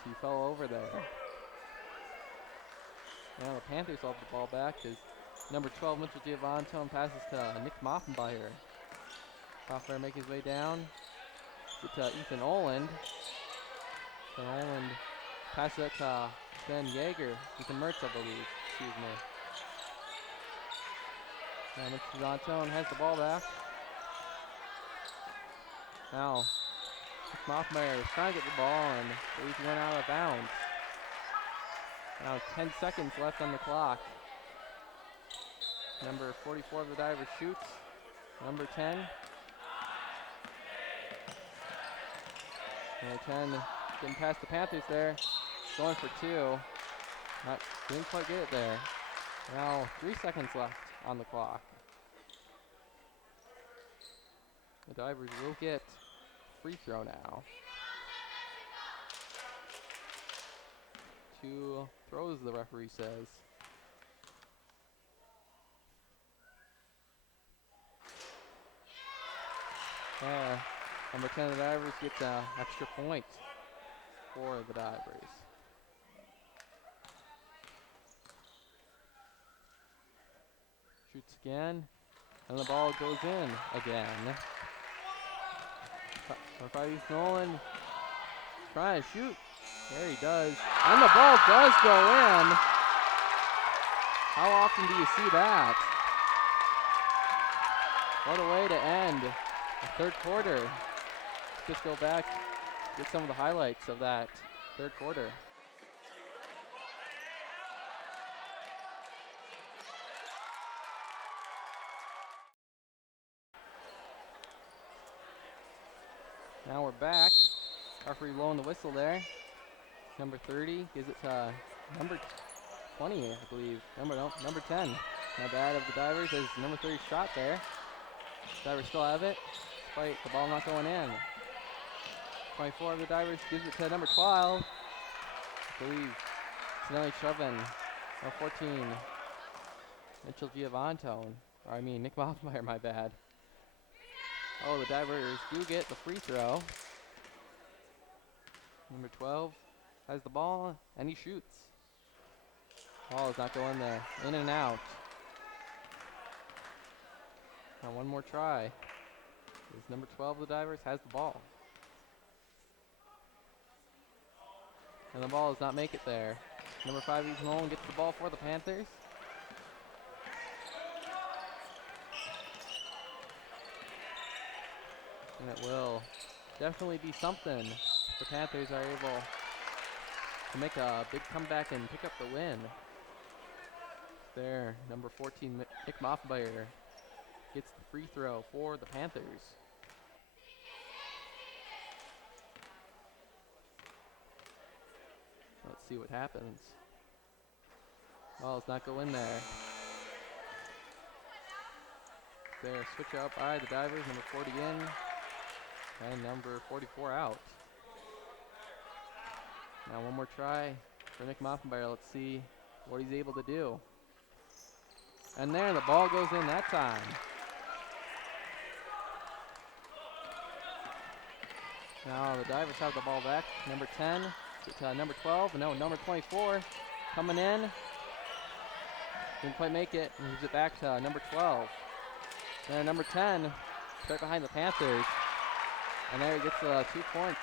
He fell over there. Now the Panthers will have the ball back as number 12, Mitchell Giovanto, passes to Nick Moffenbauer. Moffenbauer making his way down. Get to Ethan Oland. Ethan Oland passes it to Ben Yeager. Ethan Mertz, I believe. Excuse me. Now Mitchell Giovanto has the ball back. Now Moffenbauer is trying to get the ball, and he went out of bounds. Now 10 seconds left on the clock. Number 44 of the Divers shoots. Number 10. Number 10 getting past the Panthers there. Going for 2. Didn't quite get it there. Now 3 seconds left on the clock. The Divers will get free throw now. 2 throws, the referee says. Number 10 of the Divers gets an extra point for the Divers. Shoots again, and the ball goes in again. Ethan Oland trying to shoot. There he does. And the ball does go in. How often do you see that? What a way to end the third quarter. Let's just go back, get some of the highlights of that third quarter. Now we're back. Referee blowing the whistle there. Number 30 gives it to number 20, I believe. Number 10. Not bad of the Divers as number 30 shot there. Divers still have it, despite the ball not going in. 24 of the Divers gives it to number 12. I believe it's Nelly Chauvin. Number 14, Mitchell Giovantone. Or I mean Nick Moffmeyer, my bad. Oh, the Divers do get the free throw. Number 12 has the ball, and he shoots. Ball is not going there. In and out. Now one more try. As number 12 of the Divers has the ball. And the ball does not make it there. Number 5, Ethan Nolan gets the ball for the Panthers. And it will definitely be something if the Panthers are able to make a big comeback and pick up the win. There, number 14, Nick Moffmeyer gets the free throw for the Panthers. Let's see what happens. Ball's not going there. There, switch up by the Divers, number 40 in, and number 44 out. Now one more try for Nick Moffmeyer. Let's see what he's able to do. And there, the ball goes in that time. Now the Divers have the ball back. Number 10, number 12, and now number 24 coming in. Didn't quite make it, and moves it back to number 12. And number 10, right behind the Panthers. And there he gets 2 points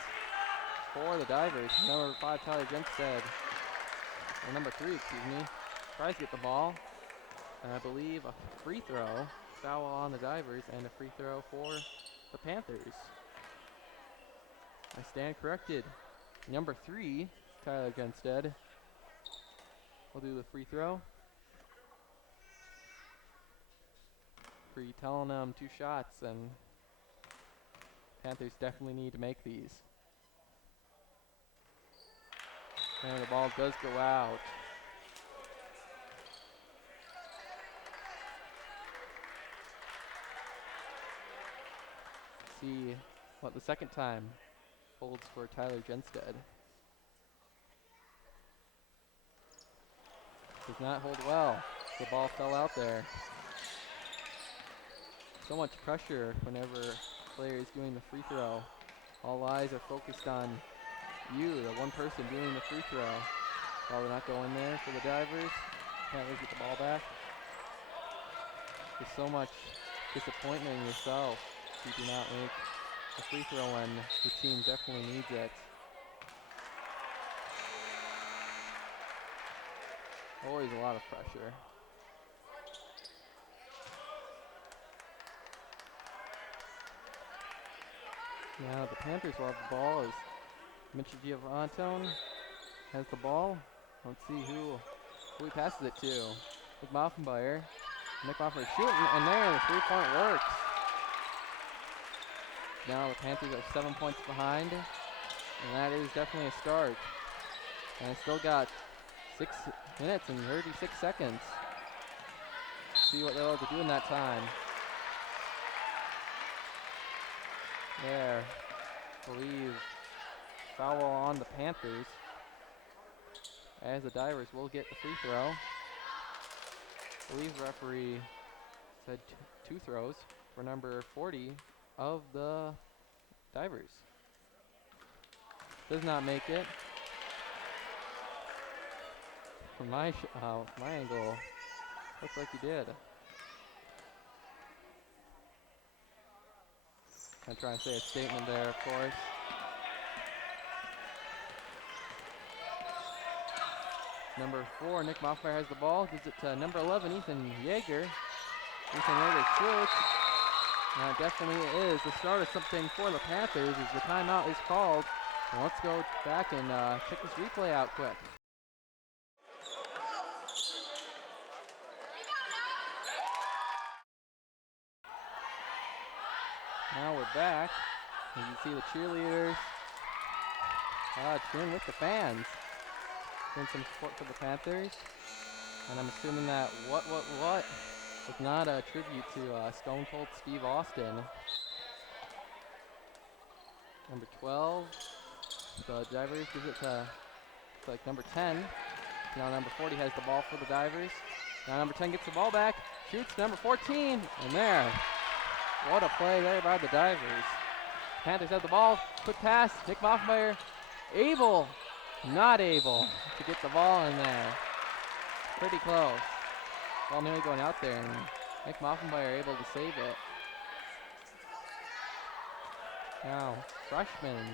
for the Divers. Number 5, Tyler Genstead, or number 3, excuse me, tries to get the ball. And I believe a free throw, foul on the Divers, and a free throw for the Panthers. I stand corrected. Number 3, Tyler Genstead, will do the free throw. Free telling them 2 shots, and Panthers definitely need to make these. And the ball does go out. See what the second time holds for Tyler Genstead. Does not hold well. The ball fell out there. So much pressure whenever a player is doing the free throw. All eyes are focused on you, the one person doing the free throw. Ball will not go in there for the Divers. Panthers get the ball back. There's so much disappointment in yourself if you do not make a free throw when the team definitely needs it. Always a lot of pressure. Now the Panthers will have the ball as Mitchell Giovantone has the ball. Let's see who he passes it to. With Moffmeyer. Nick Moffmeyer shooting, and there the 3-point works. Now the Panthers are 7 points behind, and that is definitely a start. And it's still got 6 minutes and 36 seconds. See what they're able to do in that time. There, I believe foul on the Panthers, as the Divers will get the free throw. I believe the referee said 2 throws for number 40 of the Divers. Does not make it. From my angle, looks like he did. I'm trying to say a statement there, of course. Number 4, Nick Moffmeyer has the ball. Gives it to number 11, Ethan Yeager. Ethan Yeager shoots. And it definitely is the start of something for the Panthers as the timeout is called. And let's go back and check this replay out quick. Now we're back. As you see the cheerleaders cheering with the fans. Doing some support for the Panthers. And I'm assuming that what was not a tribute to Stone Cold Steve Austin. Number 12, the Divers gives it to like number 10. Now number 40 has the ball for the Divers. Now number 10 gets the ball back, shoots number 14, and there. What a play there by the Divers. Panthers have the ball, quick pass, Nick Moffenmeyer, not able to get the ball in there. Pretty close. Ball nearly going out there, and Nick Moffenmeyer able to save it. Now, freshman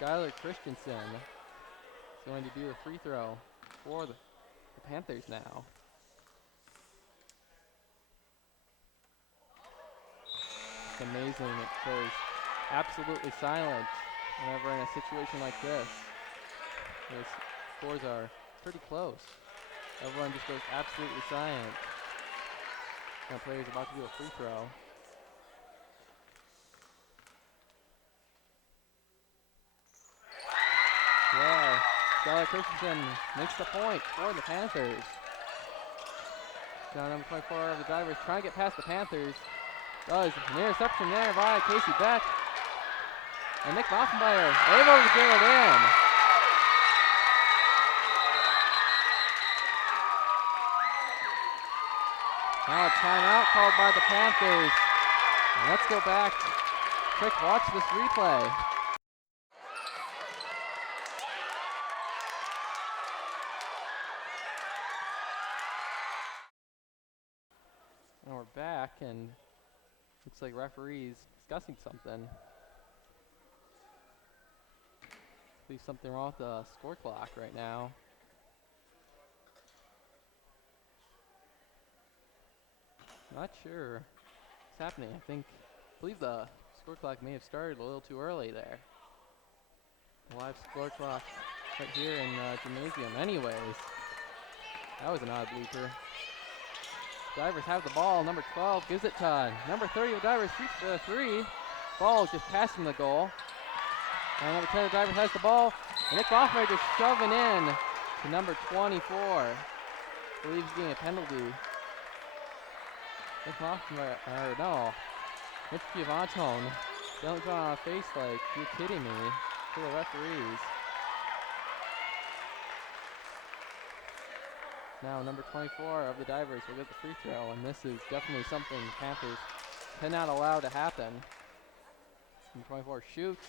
Skylar Christensen is going to do a free throw for the Panthers now. It's amazing. It goes absolutely silent whenever in a situation like this. The scores are pretty close. Everyone just goes absolutely silent. And the player's about to do a free throw. Yeah, Skylar Christensen makes the point for the Panthers. Now number 24 of the Divers trying to get past the Panthers. Does an interception there by Casey Beck. And Nick Moffenmeyer able to get it in. Now a timeout called by the Panthers. And let's go back. Quick watch this replay. And we're back, and looks like referees discussing something. There's something wrong with the score clock right now. Not sure what's happening. I believe the score clock may have started a little too early there. The live score clock right here in the gymnasium. Anyways, that was an odd blooper. Divers have the ball. Number 12 gives it to number 30 of the Divers, shoots the three. Ball just passing the goal. And number 10 of the Divers has the ball. And Nick Moffenmeyer just shoving in to number 24. I believe he's getting a penalty. Nick Moffenmeyer, or no, Mitch Giovantone. Don't draw on a face like, you're kidding me, to the referees. Now number 24 of the Divers will get the free throw, and this is definitely something the Panthers cannot allow to happen. Number 24 shoots.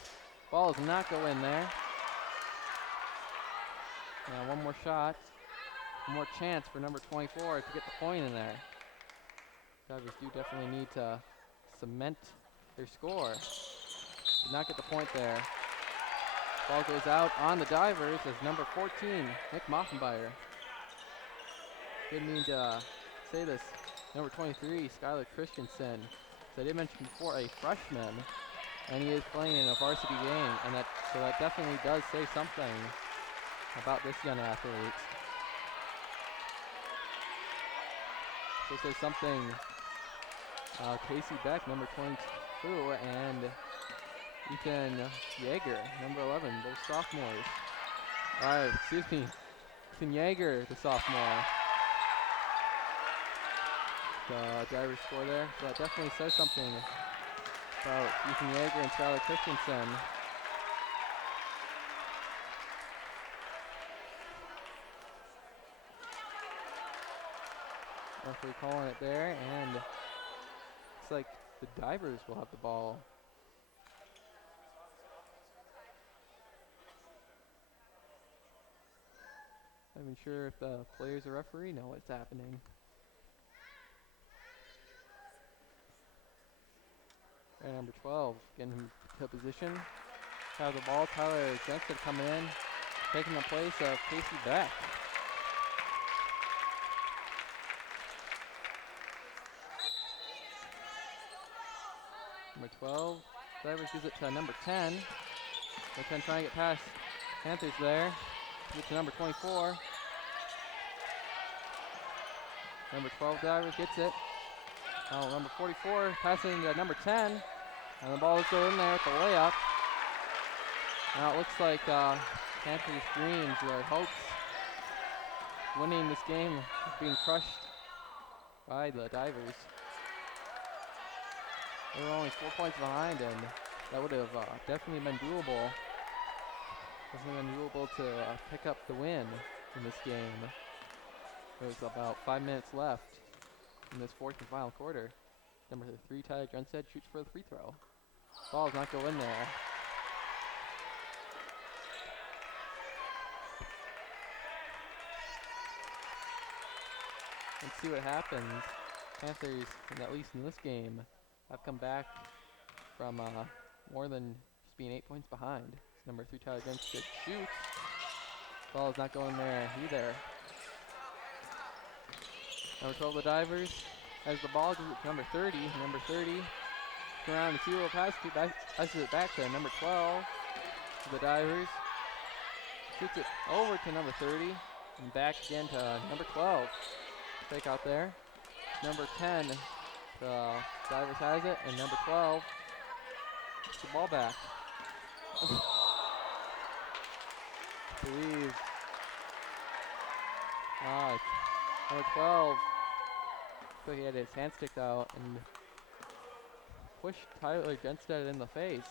Ball does not go in there. Now one more shot. One more chance for number 24 to get the point in there. Divers do definitely need to cement their score. Did not get the point there. Ball goes out on the Divers as number 14, Nick Moffenmeyer. Didn't mean to say this. Number 23, Skylar Christensen. So I did mention before, a freshman, and he is playing in a varsity game, and so that definitely does say something about this young athlete. So says something. Casey Beck, number 22, and Ethan Yeager, number 11, both sophomores. Excuse me, Ethan Yeager, the sophomore. The Divers score there. So that definitely says something about Ethan Yeager and Skylar Christensen. Referee calling it there, and looks like the Divers will have the ball. Not even sure if the players or referee know what's happening. And number 12 getting him to position. Have the ball. Tyler Jensen coming in, taking the place of Casey Beck. Number 12. Divers gives it to number 10. Number 10 trying to get past Panthers there. Gives it to number 24. Number 12 Divers gets it. Now number 44 passing to number 10. And the ball is still in there with the layup. Now it looks like Panthers' dreams, their hopes, winning this game is being crushed by the Divers. They were only 4 points behind, and that would have definitely been doable. Definitely been doable to pick up the win in this game. There's about 5 minutes left in this fourth and final quarter. Number 3, Tyler Junstead, shoots for the free throw. Ball does not go in there. Let's see what happens. Panthers, at least in this game, have come back from more than just being 8 points behind. It's number 3, Tyler Junstead, shoots. Ball is not going there either. Number 12, the Divers, has the ball, gives it to number 30. Number 30, turn around and see a little pass, passes it back to number 12, to the Divers. Shoots it over to number 30, and back again to number 12. Take out there. Number 10, the Divers has it, and number 12 gets the ball back. I believe number 12, so he had his hand sticked out and pushed Tyler Junstead in the face.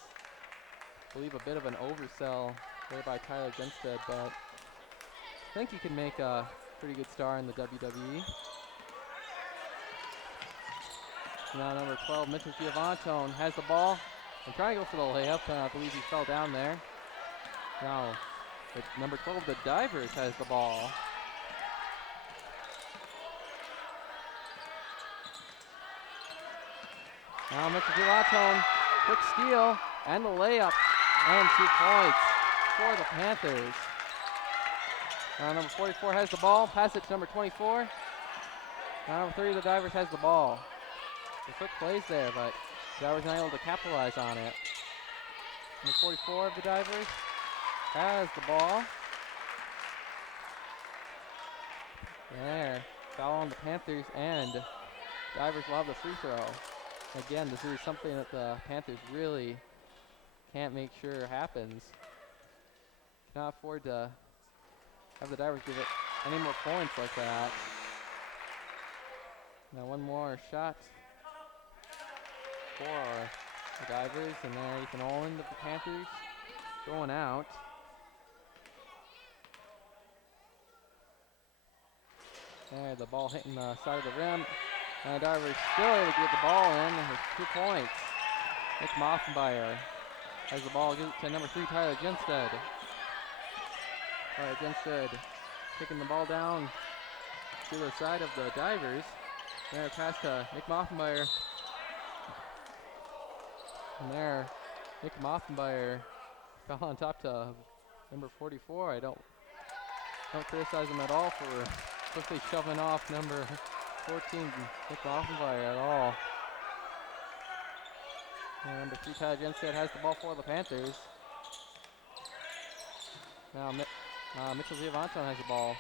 I believe a bit of an oversell there by Tyler Junstead, but I think he could make a pretty good star in the WWE. Now number 12, Mitchell Giovantone, has the ball and trying to go for the layup. I believe he fell down there. Now, number 12, the Divers, has the ball. Now Mitchell Giovantone, quick steal, and the layup, and 2 points for the Panthers. Now number 44 has the ball, pass it to number 24. Now number 3 of the Divers has the ball. The quick plays there, but the Divers not able to capitalize on it. Number 44 of the Divers has the ball. There, foul on the Panthers, and Divers will have the free throw. Again, this is something that the Panthers really can't make sure happens. Cannot afford to have the Divers give it any more points like that. Now one more shot for the Divers, and there Ethan Oland of the Panthers going out. There, the ball hitting the side of the rim. And the Divers still able to get the ball in with 2 points. Nick Moffenbauer has the ball, gives it to number 3, Tyler Junstead. Tyler Junstead kicking the ball down to the side of the Divers. There, pass to Nick Moffenbauer. And there, Nick Moffenbauer fell on top to number 44. I don't criticize him at all for quickly shoving off number 14, Nick Moffenbauer at all. And number 3, Tyler Junstead, has the ball for the Panthers. Now Mitchell Giovantone has the ball.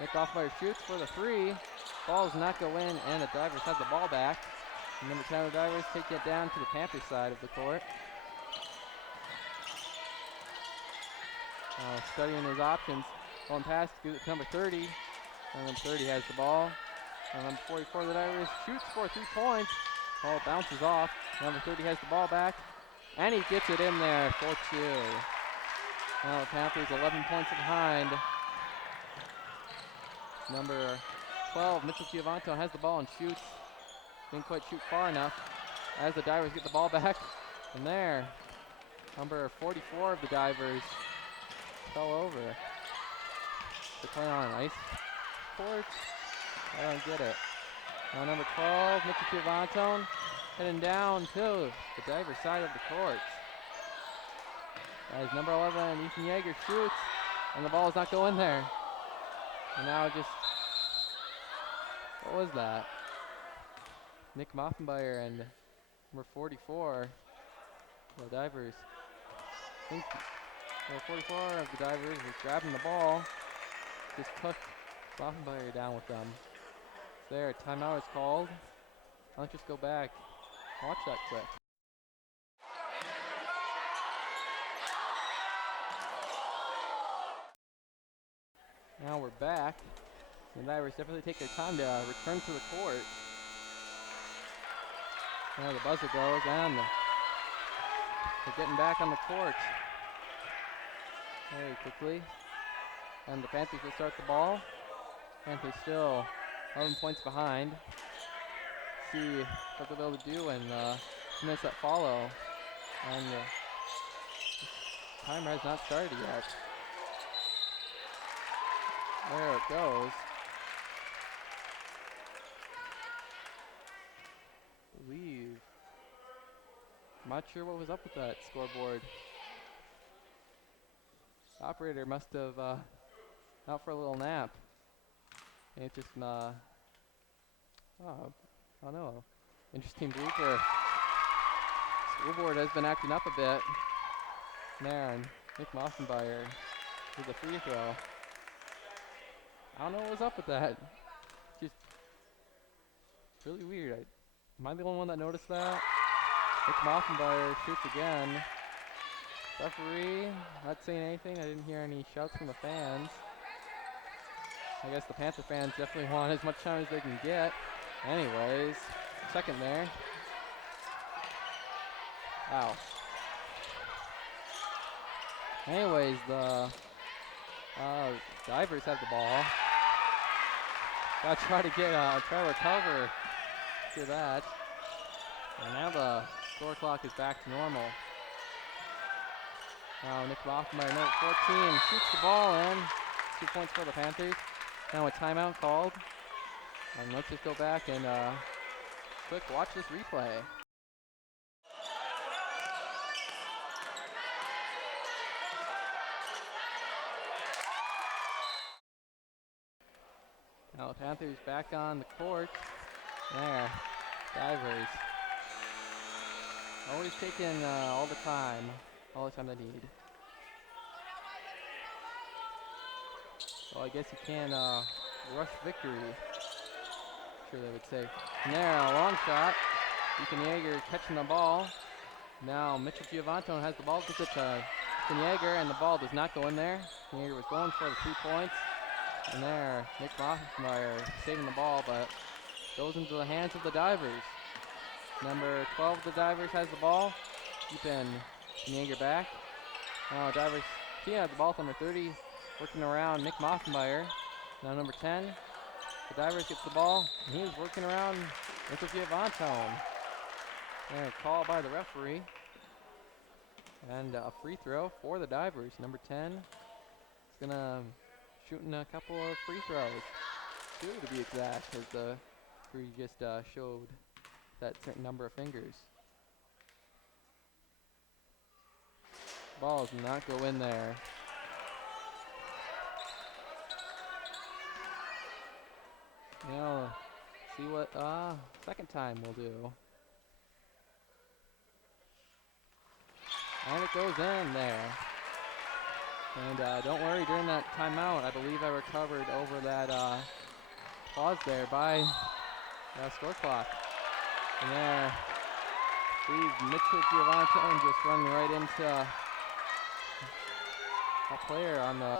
Nick Moffenbauer shoots for the 3. Ball does not go in, and the Divers have the ball back. And number 10 of the Divers take it down to the Panthers side of the court. Studying his options. Going past, gives it to number 30. And number 30 has the ball. And number 44 of the Divers shoots for 3 points. Ball bounces off. Number 30 has the ball back. And he gets it in there for 2. Now the Panthers 11 points behind. Number 12, Mitchell Giovantone, has the ball and shoots. Didn't quite shoot far enough as the Divers get the ball back. And there, number 44 of the Divers fell over. They're playing on an ice court. I don't get it. Now number 12, Mitchell Giovantone, heading down to the Divers side of the court. As number 11, Ethan Yeager, shoots, and the ball does not go in there. And now just, what was that? Nick Moffenbauer and Number 44, the Divers. I think number 44 of the Divers was grabbing the ball. Just took Softenbayer down with them. There, timeout is called. I'll just go back. Watch that quick. Now we're back. The Divers definitely take their time to return to the court. Now the buzzer goes and they're getting back on the court very quickly. And the Panthers will start the ball. Panthers still 11 points behind. See what they'll be able to do in 2 minutes that follow. And the timer has not started yet. There it goes. I'm not sure what was up with that scoreboard. The operator must have out for a little nap. And it just I don't know. Interesting blooper. Scoreboard has been acting up a bit. There, and Nick Mossenbayer with a free throw. I don't know what was up with that. Just really weird. Am I the only one that noticed that? Nick Mossenbayer shoots again. Referee not saying anything. I didn't hear any shouts from the fans. I guess the Panther fans definitely want as much time as they can get. Anyways, second there. Wow. Anyways, the Divers have the ball. Gotta try to recover after that. And now the score clock is back to normal. Now Nick Rothmeyer, number 14, shoots the ball in. 2 points for the Panthers. Now a timeout called. And let's just go back and quick watch this replay. Now the Panthers back on the court. There, Divers. Always taking all the time they need. Well, I guess you can rush victory. Sure they would say. And there, a long shot. Ethan Yeager catching the ball. Now Mitchell Giovanto has the ball, gets it to Ethan Yeager, and the ball does not go in there. Yeager was going for the 3 points. And there, Nick Rothmeyer saving the ball, but goes into the hands of the Divers. Number 12 of the Divers has the ball, keeping Yeager back. Now Divers, he had the ball with number 30, working around Nick Moffenmeyer. Now number 10, the Divers gets the ball, and he was working around Mitchell Giovanto. And a call by the referee. And a free throw for the Divers. Number 10 is gonna shooting a couple of free throws. 2 to be exact, as the referee just showed that certain number of fingers. Ball does not go in there. Now, see what second time will do. And it goes in there. And don't worry, during that timeout, I believe I recovered over that pause there by the score clock. And there, sees Mitchell Giovanto just running right into a player on the